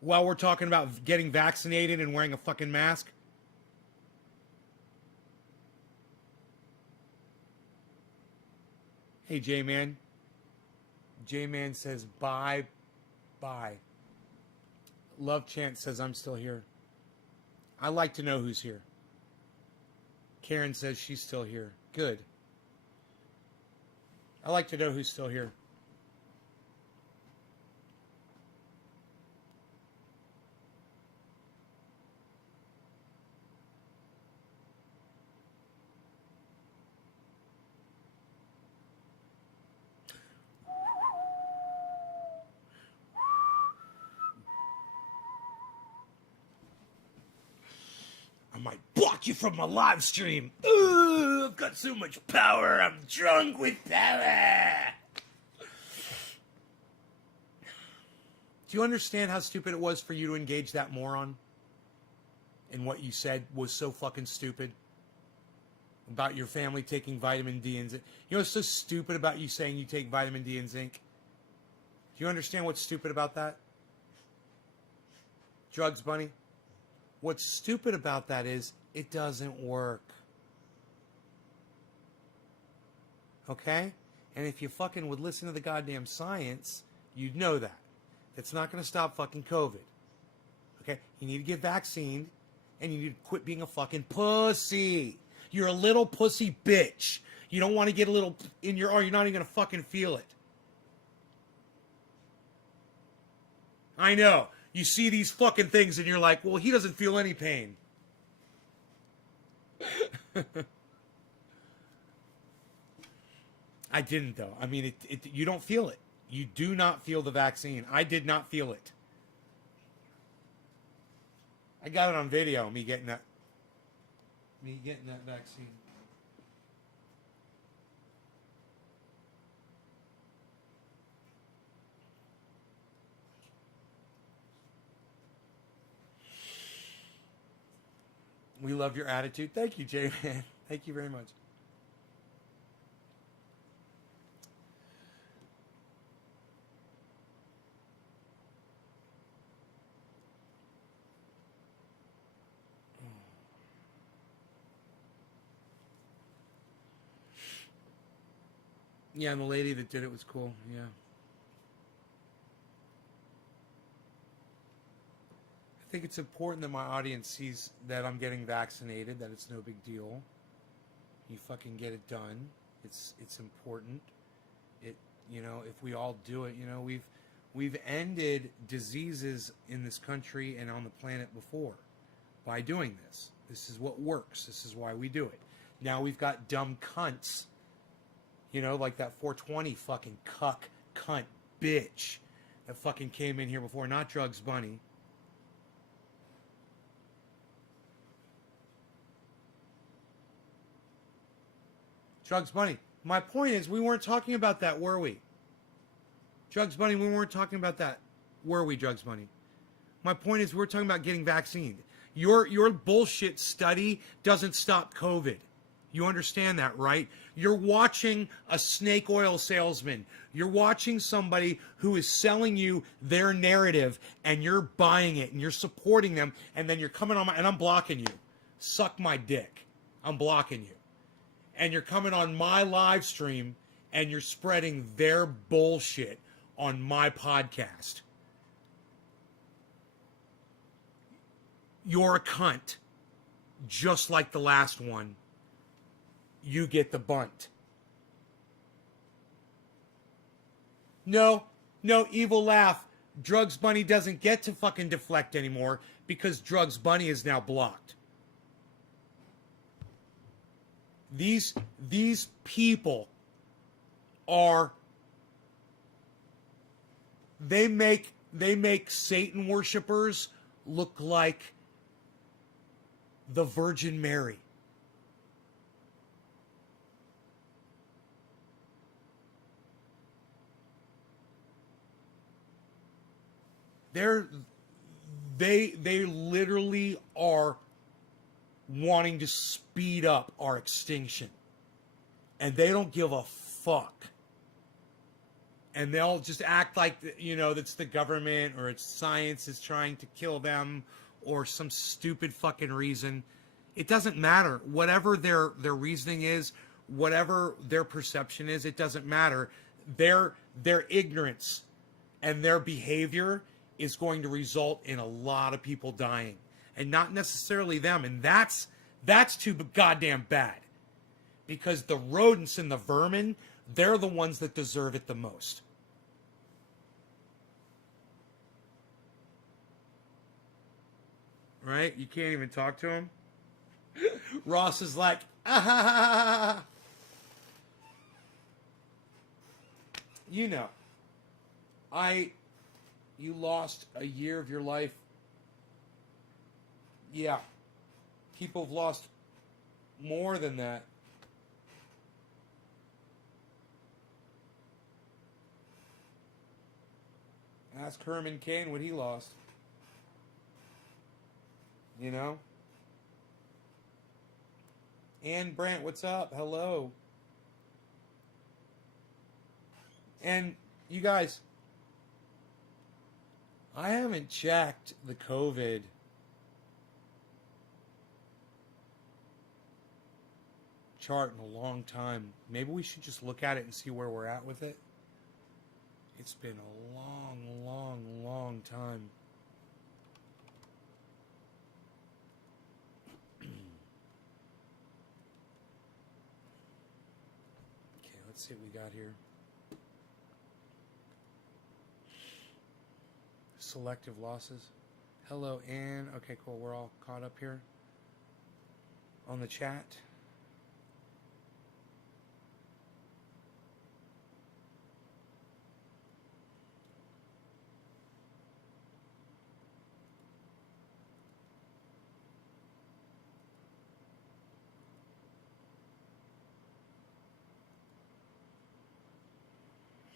While we're talking about getting vaccinated and wearing a fucking mask? Hey, J-Man. J-Man says, bye. Love Chant says, I'm still here. I like to know who's here. Karen says she's still here. Good. I like to know who's still here. I might block you from my live stream. Ooh, I've got so much power. I'm drunk with power. Do you understand how stupid it was for you to engage that moron? and what you said was so fucking stupid about your family taking vitamin D and zinc. You know what's so stupid about you saying you take vitamin D and zinc? Do you understand what's stupid about that? Drugs Bunny? What's stupid about that is it doesn't work. Okay? And if you fucking would listen to the goddamn science, you'd know that. It's not going to stop fucking COVID. Okay? You need to get vaccinated, and you need to quit being a fucking pussy. You're a little pussy bitch. You don't want to get a little in your arm. You're not even going to fucking feel it. I know. You see these fucking things and you're like, well, he doesn't feel any pain. I didn't, though. I mean, you don't feel it. You do not feel the vaccine. I did not feel it. I got it on video, me getting that vaccine. We love your attitude. Thank you, J-Man. Thank you very much. Yeah, and the lady that did it was cool. Yeah. I think it's important that my audience sees that I'm getting vaccinated, that it's no big deal. You fucking get it done. It's important. It, you know, if we all do it, you know, we've ended diseases in this country and on the planet before by doing this. This is what works. This is why we do it. Now we've got dumb cunts, you know, like that 420 fucking cunt bitch that fucking came in here before, not Drugs Bunny. Drugs Bunny. My point is, we weren't talking about that, were we? Drugs Bunny, we weren't talking about that, were we, Drugs Bunny? My point is, we're talking about getting vaccinated. Your bullshit study doesn't stop COVID. You understand that, right? You're watching a snake oil salesman. You're watching somebody who is selling you their narrative, and you're buying it, and you're supporting them, and then you're coming on and I'm blocking you. Suck my dick. I'm blocking you. And you're coming on my live stream and you're spreading their bullshit on my podcast. You're a cunt. Just like the last one. You get the bunt. No, evil laugh. Drugs Bunny doesn't get to fucking deflect anymore because Drugs Bunny is now blocked. These people are, they make Satan worshipers look like the Virgin Mary. They literally are wanting to speed up our extinction. And they don't give a fuck. And they'll just act like, you know, that's the government or it's science is trying to kill them or some stupid fucking reason. It doesn't matter. Whatever their reasoning is, whatever their perception is, it doesn't matter. Their ignorance and their behavior is going to result in a lot of people dying. And not necessarily them. And that's too goddamn bad. Because the rodents and the vermin, they're the ones that deserve it the most. Right? You can't even talk to him. Ross is like, ah. You know, you lost a year of your life. Yeah. People have lost more than that. Ask Herman Cain what he lost. You know? And Brent, what's up? Hello. And you guys, I haven't checked the COVID chart in a long time. Maybe we should just look at it and see where we're at with it. It's been a long time. Okay, let's see what we got here. Selective losses. Hello, Ann. Okay, cool. We're all caught up here on the chat.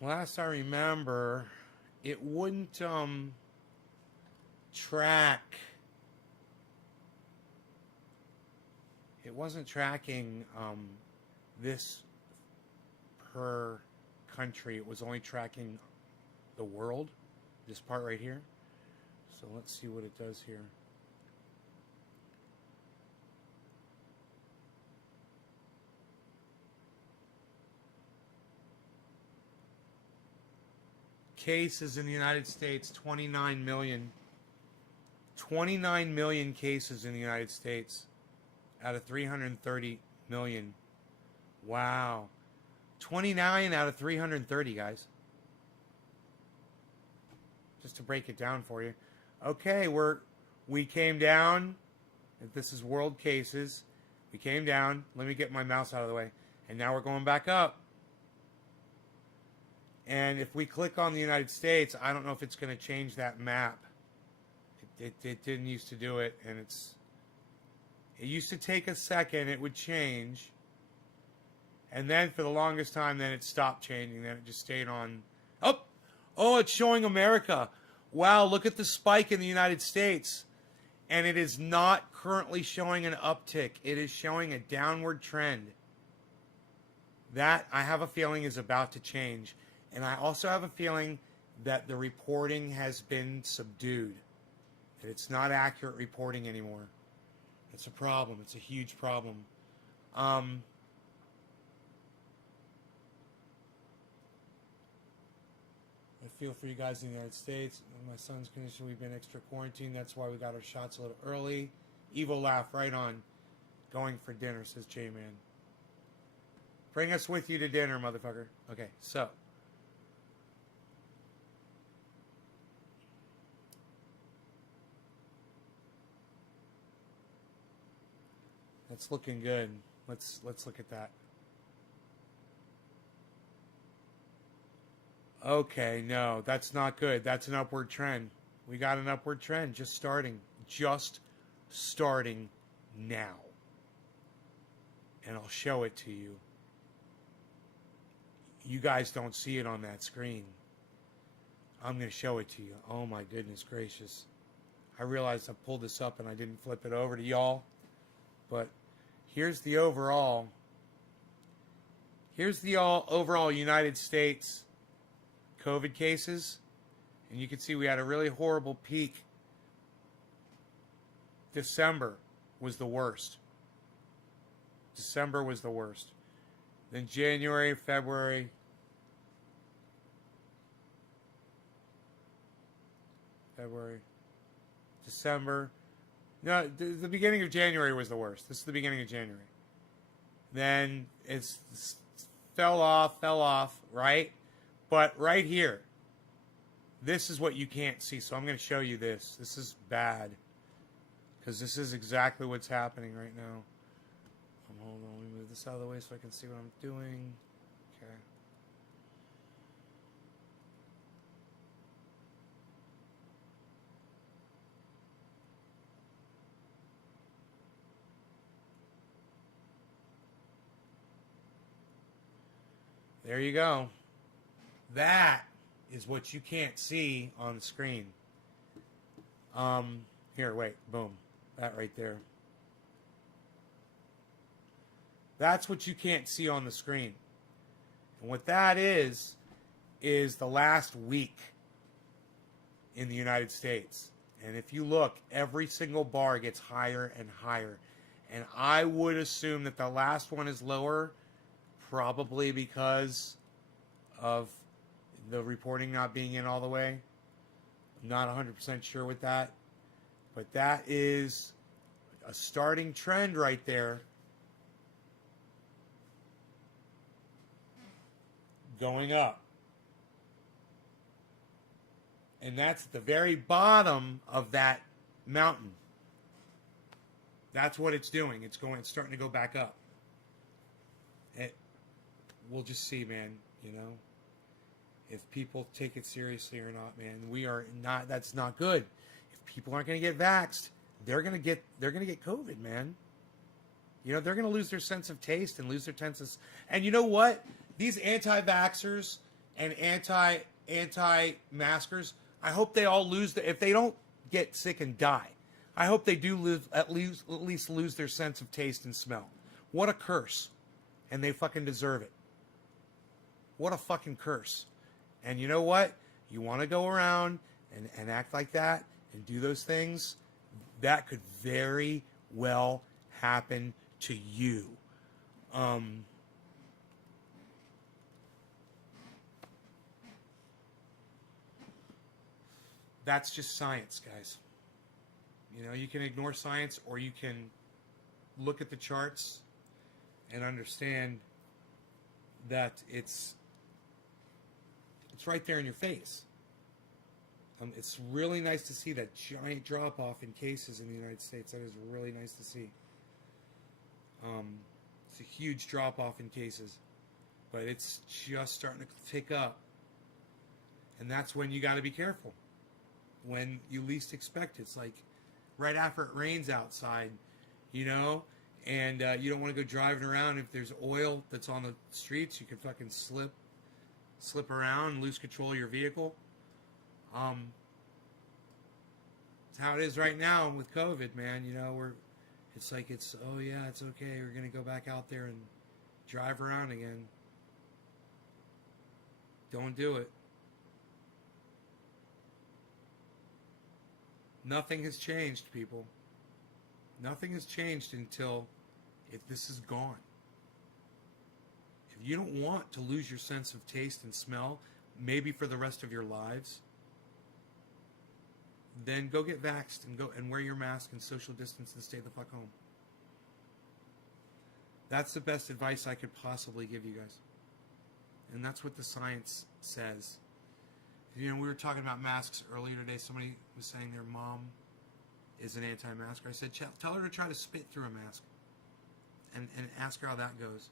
Last I remember, it wouldn't track. It wasn't tracking this per country. It was only tracking the world, this part right here. So let's see what it does here. Cases in the United States, 29 million. 29 million cases in the United States out of 330 million. Wow. 29 out of 330, guys. Just to break it down for you. Okay, we came down. If this is world cases, we came down. Let me get my mouse out of the way. And now we're going back up. And if we click on the United States, I don't know if it's going to change that map. It didn't used to do it, and it used to take a second, it would change. And then for the longest time, then it stopped changing. Then it just stayed on. Oh, it's showing America. Wow, look at the spike in the United States. And it is not currently showing an uptick. It is showing a downward trend. That, I have a feeling, is about to change. And I also have a feeling that the reporting has been subdued. That it's not accurate reporting anymore. It's a problem. It's a huge problem. I feel for you guys in the United States. In my son's condition, we've been extra quarantined. That's why we got our shots a little early. Evo laugh, right on. Going for dinner, says J-Man. Bring us with you to dinner, motherfucker. Okay, so. That's looking good. Let's look at that. Okay, no, that's not good. That's an upward trend. We got an upward trend just starting. Just starting now. And I'll show it to you. You guys don't see it on that screen. I'm going to show it to you. Oh my goodness gracious. I realized I pulled this up and I didn't flip it over to y'all. But here's the overall. Here's the overall United States COVID cases. And you can see we had a really horrible peak. December was the worst. December was the worst. Then January, February. December. No, the beginning of January was the worst. This is the beginning of January. Then it's fell off, right? But right here, this is what you can't see. So I'm going to show you this. This is bad. Because this is exactly what's happening right now. Hold on, let me move this out of the way so I can see what I'm doing. Okay. There you go. That is what you can't see on the screen. Here, wait, boom. That right there. That's what you can't see on the screen. And what that is the last week in the United States. And if you look, every single bar gets higher and higher. And I would assume that the last one is lower, probably because of the reporting not being in all the way. I'm not 100% sure with that. But that is a starting trend right there. Going up. And that's at the very bottom of that mountain. That's what it's doing. It's starting to go back up. We'll just see, man, you know. If people take it seriously or not, man. That's not good. If people aren't going to get vaxxed, they're going to get COVID, man. You know, they're going to lose their sense of taste and lose their senses. And you know what? These anti-vaxxers and anti-maskers, I hope they all if they don't get sick and die, I hope they do at least lose their sense of taste and smell. What a curse. And they fucking deserve it. What a fucking curse. And you know what? You want to go around and act like that and do those things, that could very well happen to you. That's just science, guys. You know, you can ignore science or you can look at the charts and understand that it's right there in your face. It's really nice to see that giant drop-off in cases in the United States. That is really nice to see. It's a huge drop-off in cases. But it's just starting to tick up. And that's when you got to be careful. When you least expect it. It's like right after it rains outside, you know, and you don't want to go driving around. If there's oil that's on the streets, you can fucking slip around and lose control of your vehicle. It's how it is right now with COVID, man. You know, it's oh yeah, it's okay. We're gonna go back out there and drive around again. Don't do it. Nothing has changed, people. Nothing has changed until if this is gone. If you don't want to lose your sense of taste and smell, maybe for the rest of your lives, then go get vaxxed and wear your mask and social distance and stay the fuck home. That's the best advice I could possibly give you guys. And that's what the science says. You know, we were talking about masks earlier today. Somebody was saying their mom is an anti-masker. I said, tell her to try to spit through a mask and ask her how that goes.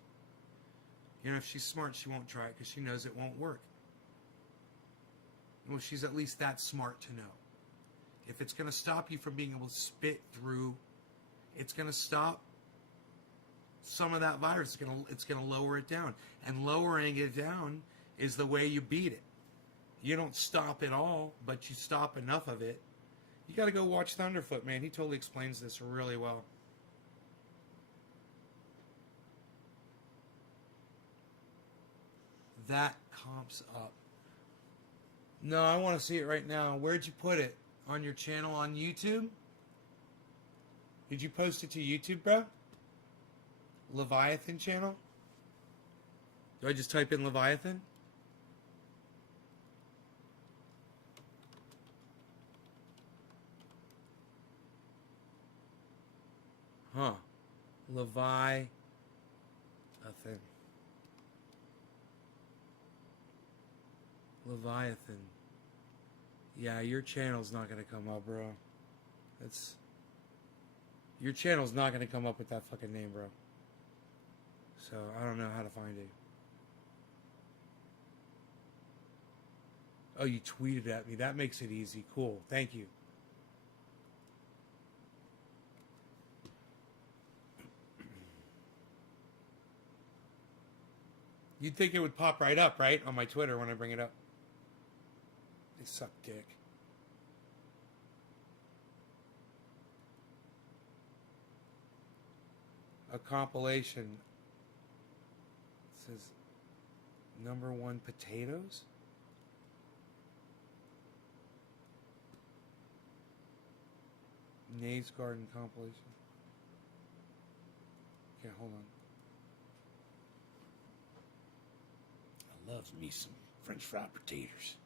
You know, if she's smart, she won't try it because she knows it won't work. Well, she's at least that smart to know. If it's going to stop you from being able to spit through, it's going to stop some of that virus. It's going to lower it down. And lowering it down is the way you beat it. You don't stop it all, but you stop enough of it. You got to go watch Thunderfoot, man. He totally explains this really well. That comps up. No, I want to see it right now. Where'd you put it? On your channel on YouTube? Did you post it to YouTube, bro? Leviathan channel? Do I just type in Leviathan? Huh. Leviathan. Leviathan. Yeah, your channel's not going to come up, bro. Your channel's not going to come up with that fucking name, bro. So, I don't know how to find it. Oh, you tweeted at me. That makes it easy. Cool. Thank you. You'd think it would pop right up, right? On my Twitter when I bring it up. They suck dick. A compilation says #1 potatoes. Nave's Garden compilation. Okay, hold on. I love me some French fried potatoes.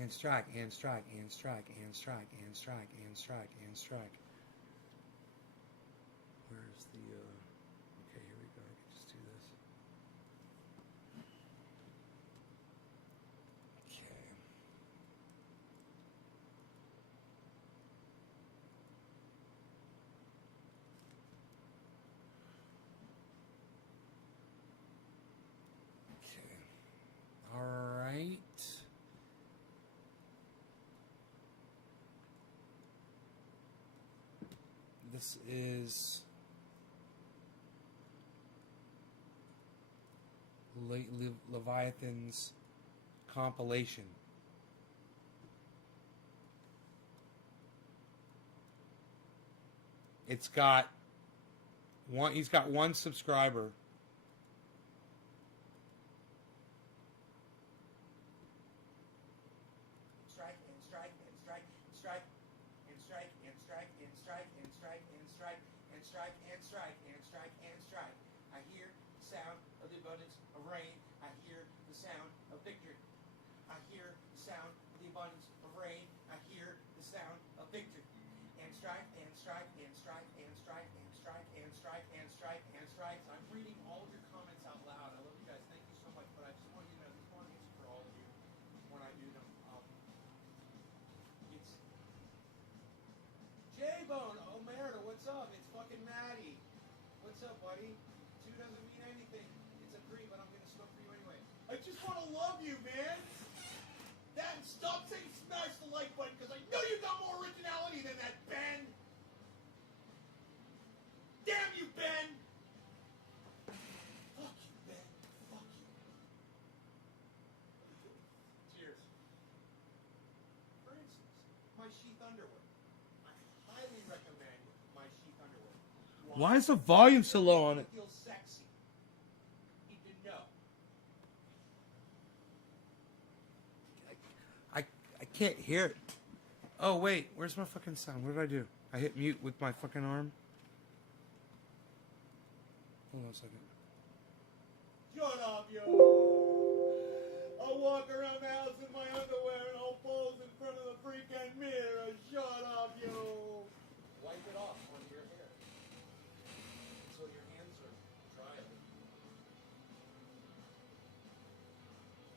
And strike, and strike, and strike, and strike, and strike, and strike, and strike. Where's the, okay, here we go. I can just do this. Okay. Okay. All right. This is Leviathan's compilation. It's got one. He's got one subscriber. Strike and strike and strike and strike and strike and strike and strike and strike and strike and strike and strike and strike and strike. I hear the sound of the abundance of rain. I hear the sound of victory. I hear the sound of the abundance of rain. I hear the sound of victory. And strike and strike and strike and strike and strike and strike and strike and strike. So I'm reading all of your comments out loud. I love you guys. Thank you so much. But I just want you to know this one is for all of you when I do them. It's J-Bone. Oh, Merida, what's up? It's fucking Maddie. What's up, buddy? 2 doesn't mean anything. It's a 3, but I'm gonna smoke for you anyway. I just want to love you, man. That and stop saying smash the like button because I know you got more originality than that, Ben. Damn you, Ben. Fuck you, Ben. Fuck you. Cheers. For instance, my sheath underwear. I highly recommend my sheath underwear. Why is the volume so low on it? It feels sexy. You need to know. I can't hear it. Oh, wait. Where's my fucking sound? What did I do? I hit mute with my fucking arm. Hold on a second. Shut up, yo! I'll walk around the house in my underwear and I'll pose in front of the freaking mirror. Shut up, yo! Wipe it off on your hair. So your hands are dry.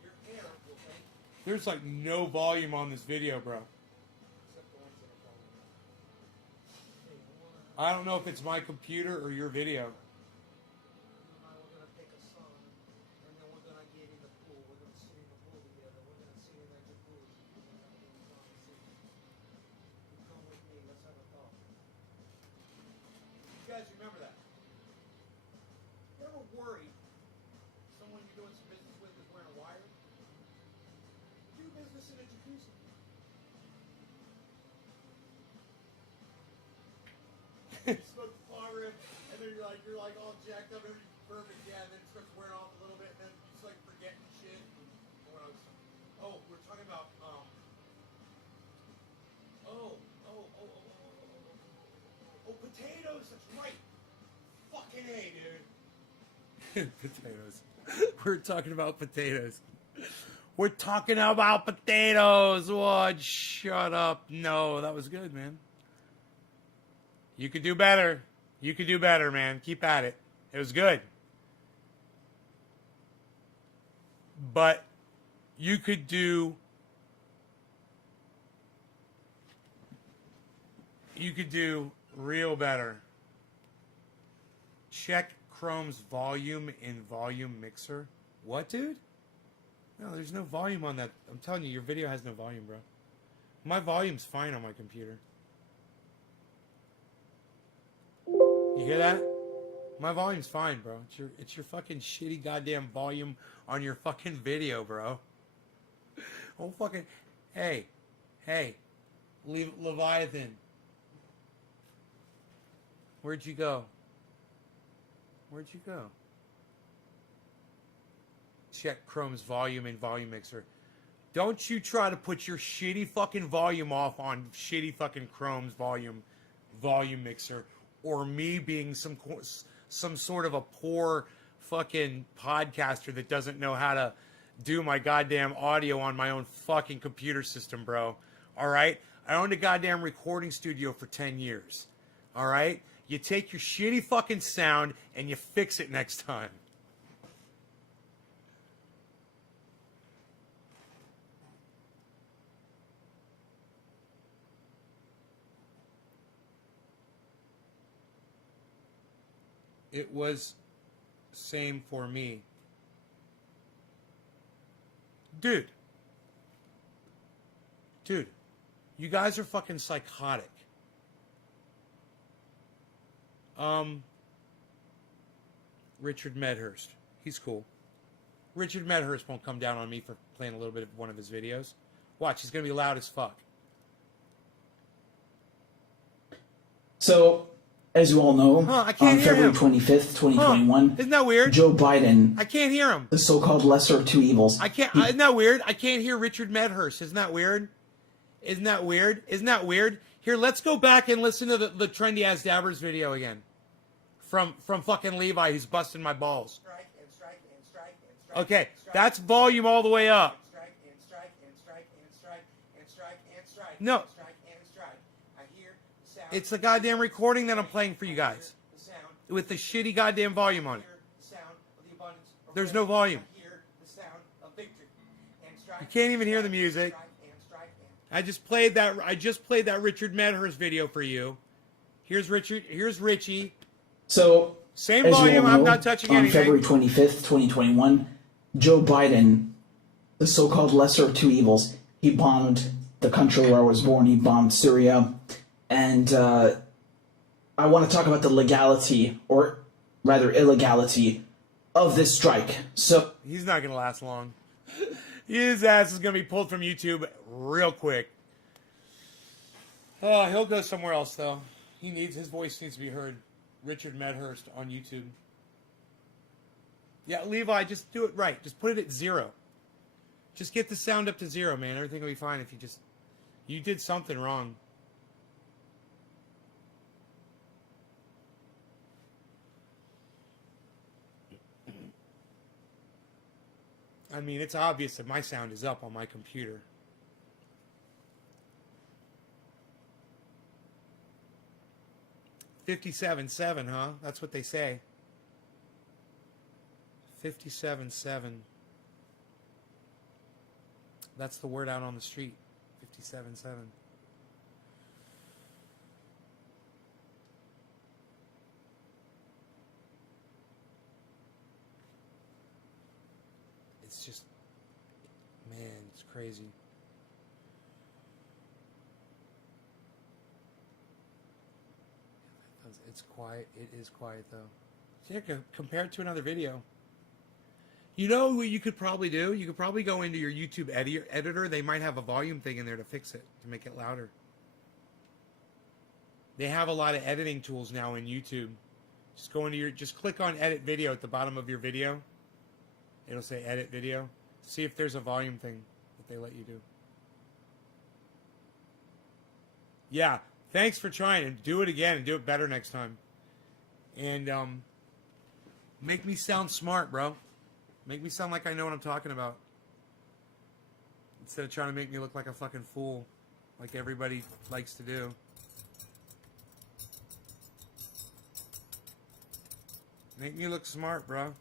Your hair will make... There's like no volume on this video, bro. I don't know if it's my computer or your video. You guys remember that? You ever worry someone you're doing some business with is wearing a wire? Do business in a jacuzzi. You smoke the far rib, and then you're like all jacked up, everything's perfect, yeah, and then it starts wearing off a little bit, and then you just like forgetting shit. We're talking about potatoes. That's right. Fucking A, dude. Potatoes. We're talking about potatoes. We're talking about potatoes. What? Shut up. No, that was good, man. You could do better. You could do better, man. Keep at it. It was good. But you could do real better. Check Chrome's volume in volume mixer. What, dude? No, there's no volume on that. I'm telling you, your video has no volume, bro. My volume's fine on my computer. You hear that? My volume's fine, bro. It's your fucking shitty goddamn volume on your fucking video, bro. Oh, fucking... Hey. Leviathan. Where'd you go? Where'd you go? Check Chrome's volume and volume mixer. Don't you try to put your shitty fucking volume off on shitty fucking Chrome's volume mixer, or me being some sort of a poor fucking podcaster that doesn't know how to do my goddamn audio on my own fucking computer system, bro. All right? I owned a goddamn recording studio for 10 years. All right? You take your shitty fucking sound and you fix it next time. It was same for me. Dude, you guys are fucking psychotic. Richard Medhurst. He's cool. Richard Medhurst won't come down on me for playing a little bit of one of his videos. Watch, he's going to be loud as fuck. So, as you all know, I can't on hear February him. 25th, 2021, Isn't that weird? Joe Biden, I can't hear him. the so-called lesser of two evils, I can't. Isn't that weird? I can't hear Richard Medhurst. Isn't that weird? Isn't that weird? Isn't that weird? Here, let's go back and listen to the Trendy Ass Dabbers video again. From fucking Levi, who's busting my balls. Strike and strike and strike and strike. Okay, that's volume all the way up. Strike and strike and strike and strike and strike and strike. No. And strike and strike. I hear the sound. It's the goddamn recording that I'm playing for you guys. The sound. With the shitty goddamn volume on I it. hear the sound of the abundance of There's rain. no volume. I hear the sound of victory. And strike. You can't even and hear the strike, music. Strike and strike and. I just played that Richard Medhurst video for you. Here's Richie. So, Same as you volume, all I'm know, not touching on anything. February 25th, 2021, Joe Biden, the so-called lesser of two evils, he bombed the country where I was born. He bombed Syria. And I want to talk about the legality, or rather illegality, of this strike. So, He's not going to last long. His ass is going to be pulled from YouTube real quick. Oh, he'll go somewhere else, though. His voice needs to be heard. Richard Medhurst on YouTube. Yeah, Levi, just do it right. Just put it at 0. Just get the sound up to 0, man. Everything will be fine if you did something wrong. I mean, it's obvious that my sound is up on my computer. $57.7, huh? That's what they say. $57.7. That's the word out on the street. $57.7. It's just, man, it's crazy. It's quiet. It is quiet, though. Yeah, compared to another video. You know what you could probably do? You could probably go into your YouTube editor. They might have a volume thing in there to fix it, to make it louder. They have a lot of editing tools now in YouTube. Just click on edit video at the bottom of your video. It'll say edit video. See if there's a volume thing that they let you do. Yeah. Thanks for trying, and do it again and do it better next time. And make me sound smart, bro. Make me sound like I know what I'm talking about. Instead of trying to make me look like a fucking fool, like everybody likes to do. Make me look smart, bro.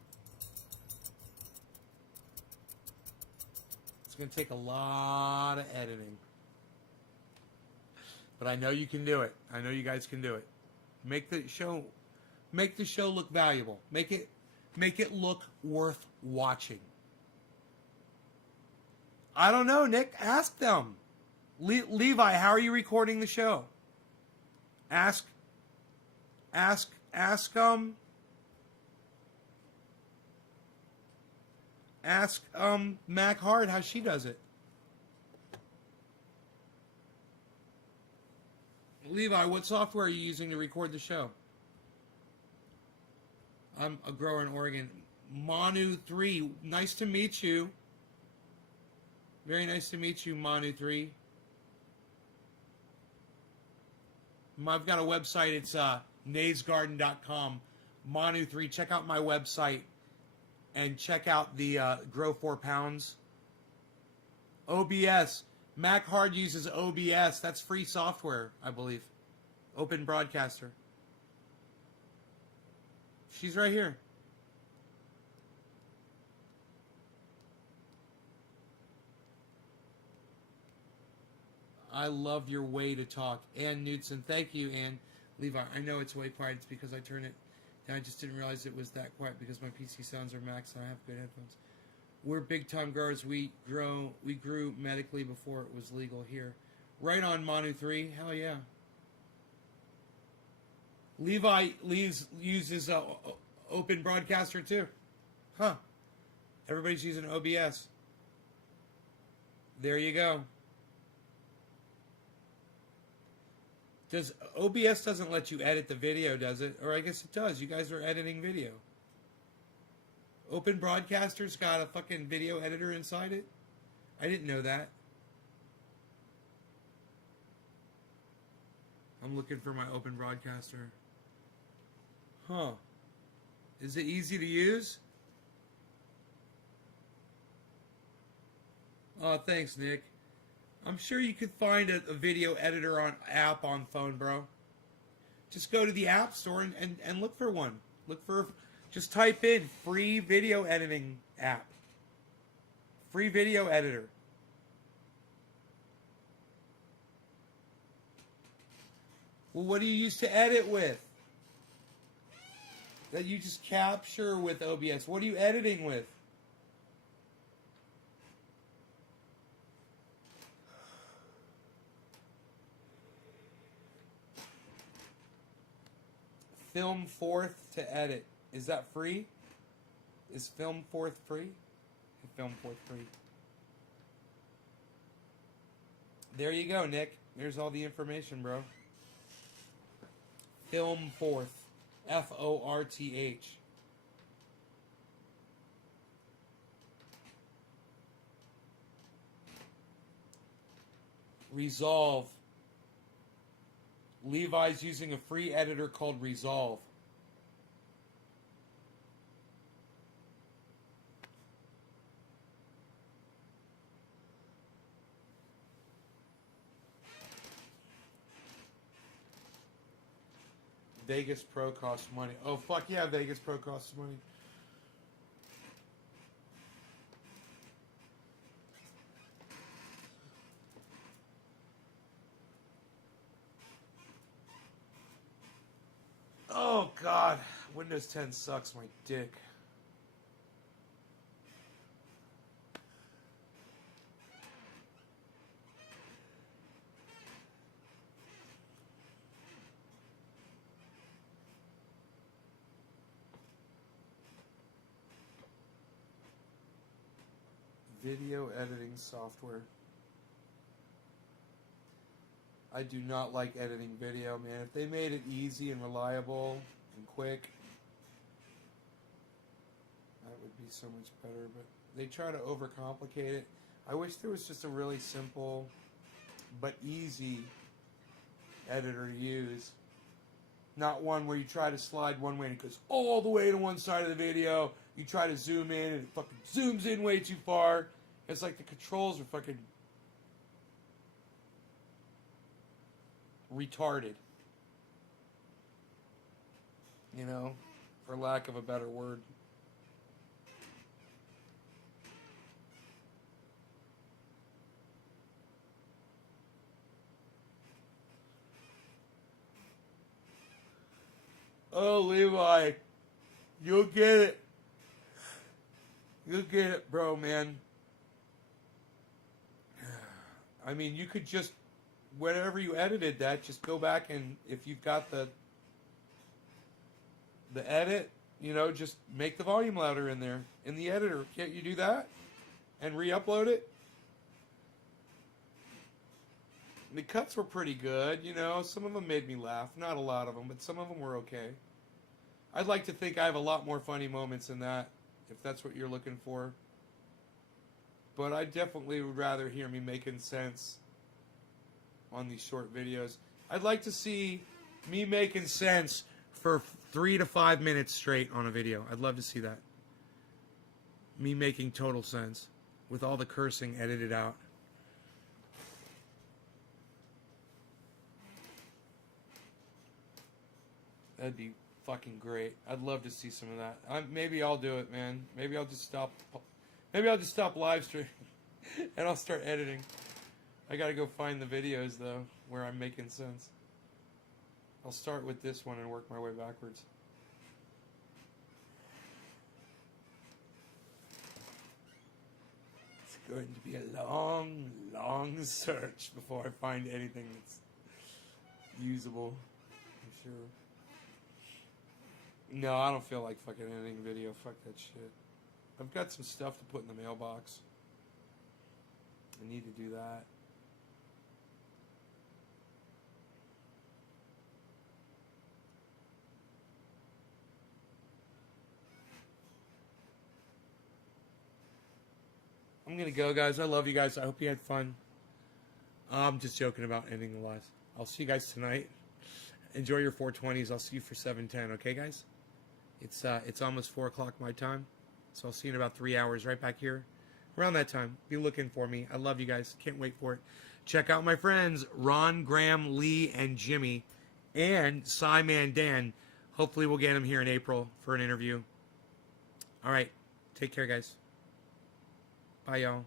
It's going to take a lot of editing. But I know you can do it. I know you guys can do it. Make the show look valuable. Make it look worth watching. I don't know, Nick. Ask them. Levi, how are you recording the show? Ask Mac Hard how she does it. Levi, what software are you using to record the show? I'm a grower in Oregon. Manu3, nice to meet you. Very nice to meet you, Manu3. I've got a website. It's naysgarden.com. Manu3. Check out my website and check out the Grow 4 Pounds. OBS. Mac Hard uses OBS. That's free software, I believe. Open Broadcaster. She's right here. I love your way to talk. Ann Knudsen. Thank you, Ann. Levi, I know it's way quiet. It's because I turned it down. I just didn't realize it was that quiet because my PC sounds are max and I have good headphones. We're big time growers. We grew medically before it was legal here. Right on, Manu3. Hell yeah. Levi uses Open Broadcaster too. Huh. Everybody's using OBS. There you go. OBS doesn't let you edit the video, does it? Or I guess it does. You guys are editing video. Open Broadcaster's got a fucking video editor inside it? I didn't know that. I'm looking for my Open Broadcaster. Huh. Is it easy to use? Oh, thanks, Nick. I'm sure you could find a video editor app on phone, bro. Just go to the App Store and look for one. Just type in free video editing app. Free video editor. Well, what do you use to edit with? That you just capture with OBS. What are you editing with? Film Fourth to edit. Is that free? Is Film Fourth free? Film Fourth free. There you go, Nick. There's all the information, bro. Film Fourth. Forth. Resolve. Levi's using a free editor called Resolve. Vegas Pro costs money. Oh, fuck yeah, Vegas Pro costs money. Oh, God. Windows 10 sucks my dick. Video editing software. I do not like editing video, man. If they made it easy and reliable and quick, that would be so much better. But they try to overcomplicate it. I wish there was just a really simple but easy editor to use. Not one where you try to slide one way and it goes all the way to one side of the video. You try to zoom in and it fucking zooms in way too far. It's like the controls are fucking retarded. You know, for lack of a better word. Oh, Levi, you'll get it. You'll get it, bro, man. I mean, you could just, whenever you edited that, just go back and if you've got the edit, you know, just make the volume louder in there, in the editor. Can't you do that? And re-upload it? The cuts were pretty good, you know. Some of them made me laugh. Not a lot of them, but some of them were okay. I'd like to think I have a lot more funny moments than that, if that's what you're looking for. But I definitely would rather hear me making sense on these short videos. I'd like to see me making sense for 3 to 5 minutes straight on a video. I'd love to see that. Me making total sense with all the cursing edited out. That'd be fucking great. I'd love to see some of that. Maybe I'll do it, man. Maybe I'll just stop. Maybe I'll just stop live streaming and I'll start editing. I gotta go find the videos though where I'm making sense. I'll start with this one and work my way backwards. It's going to be a long, long search before I find anything that's usable. I'm sure. No, I don't feel like fucking editing video. Fuck that shit. I've got some stuff to put in the mailbox. I need to do that. I'm gonna go, guys. I love you guys. I hope you had fun. I'm just joking about ending the live. I'll see you guys tonight. Enjoy your 420s. I'll see you for 7:10. Okay, guys? It's almost 4 o'clock my time, so I'll see you in about 3 hours right back here. Around that time, be looking for me. I love you guys. Can't wait for it. Check out my friends Ron, Graham, Lee, and Jimmy, and Simon Dan. Hopefully, we'll get him here in April for an interview. All right, take care, guys. Bye, y'all.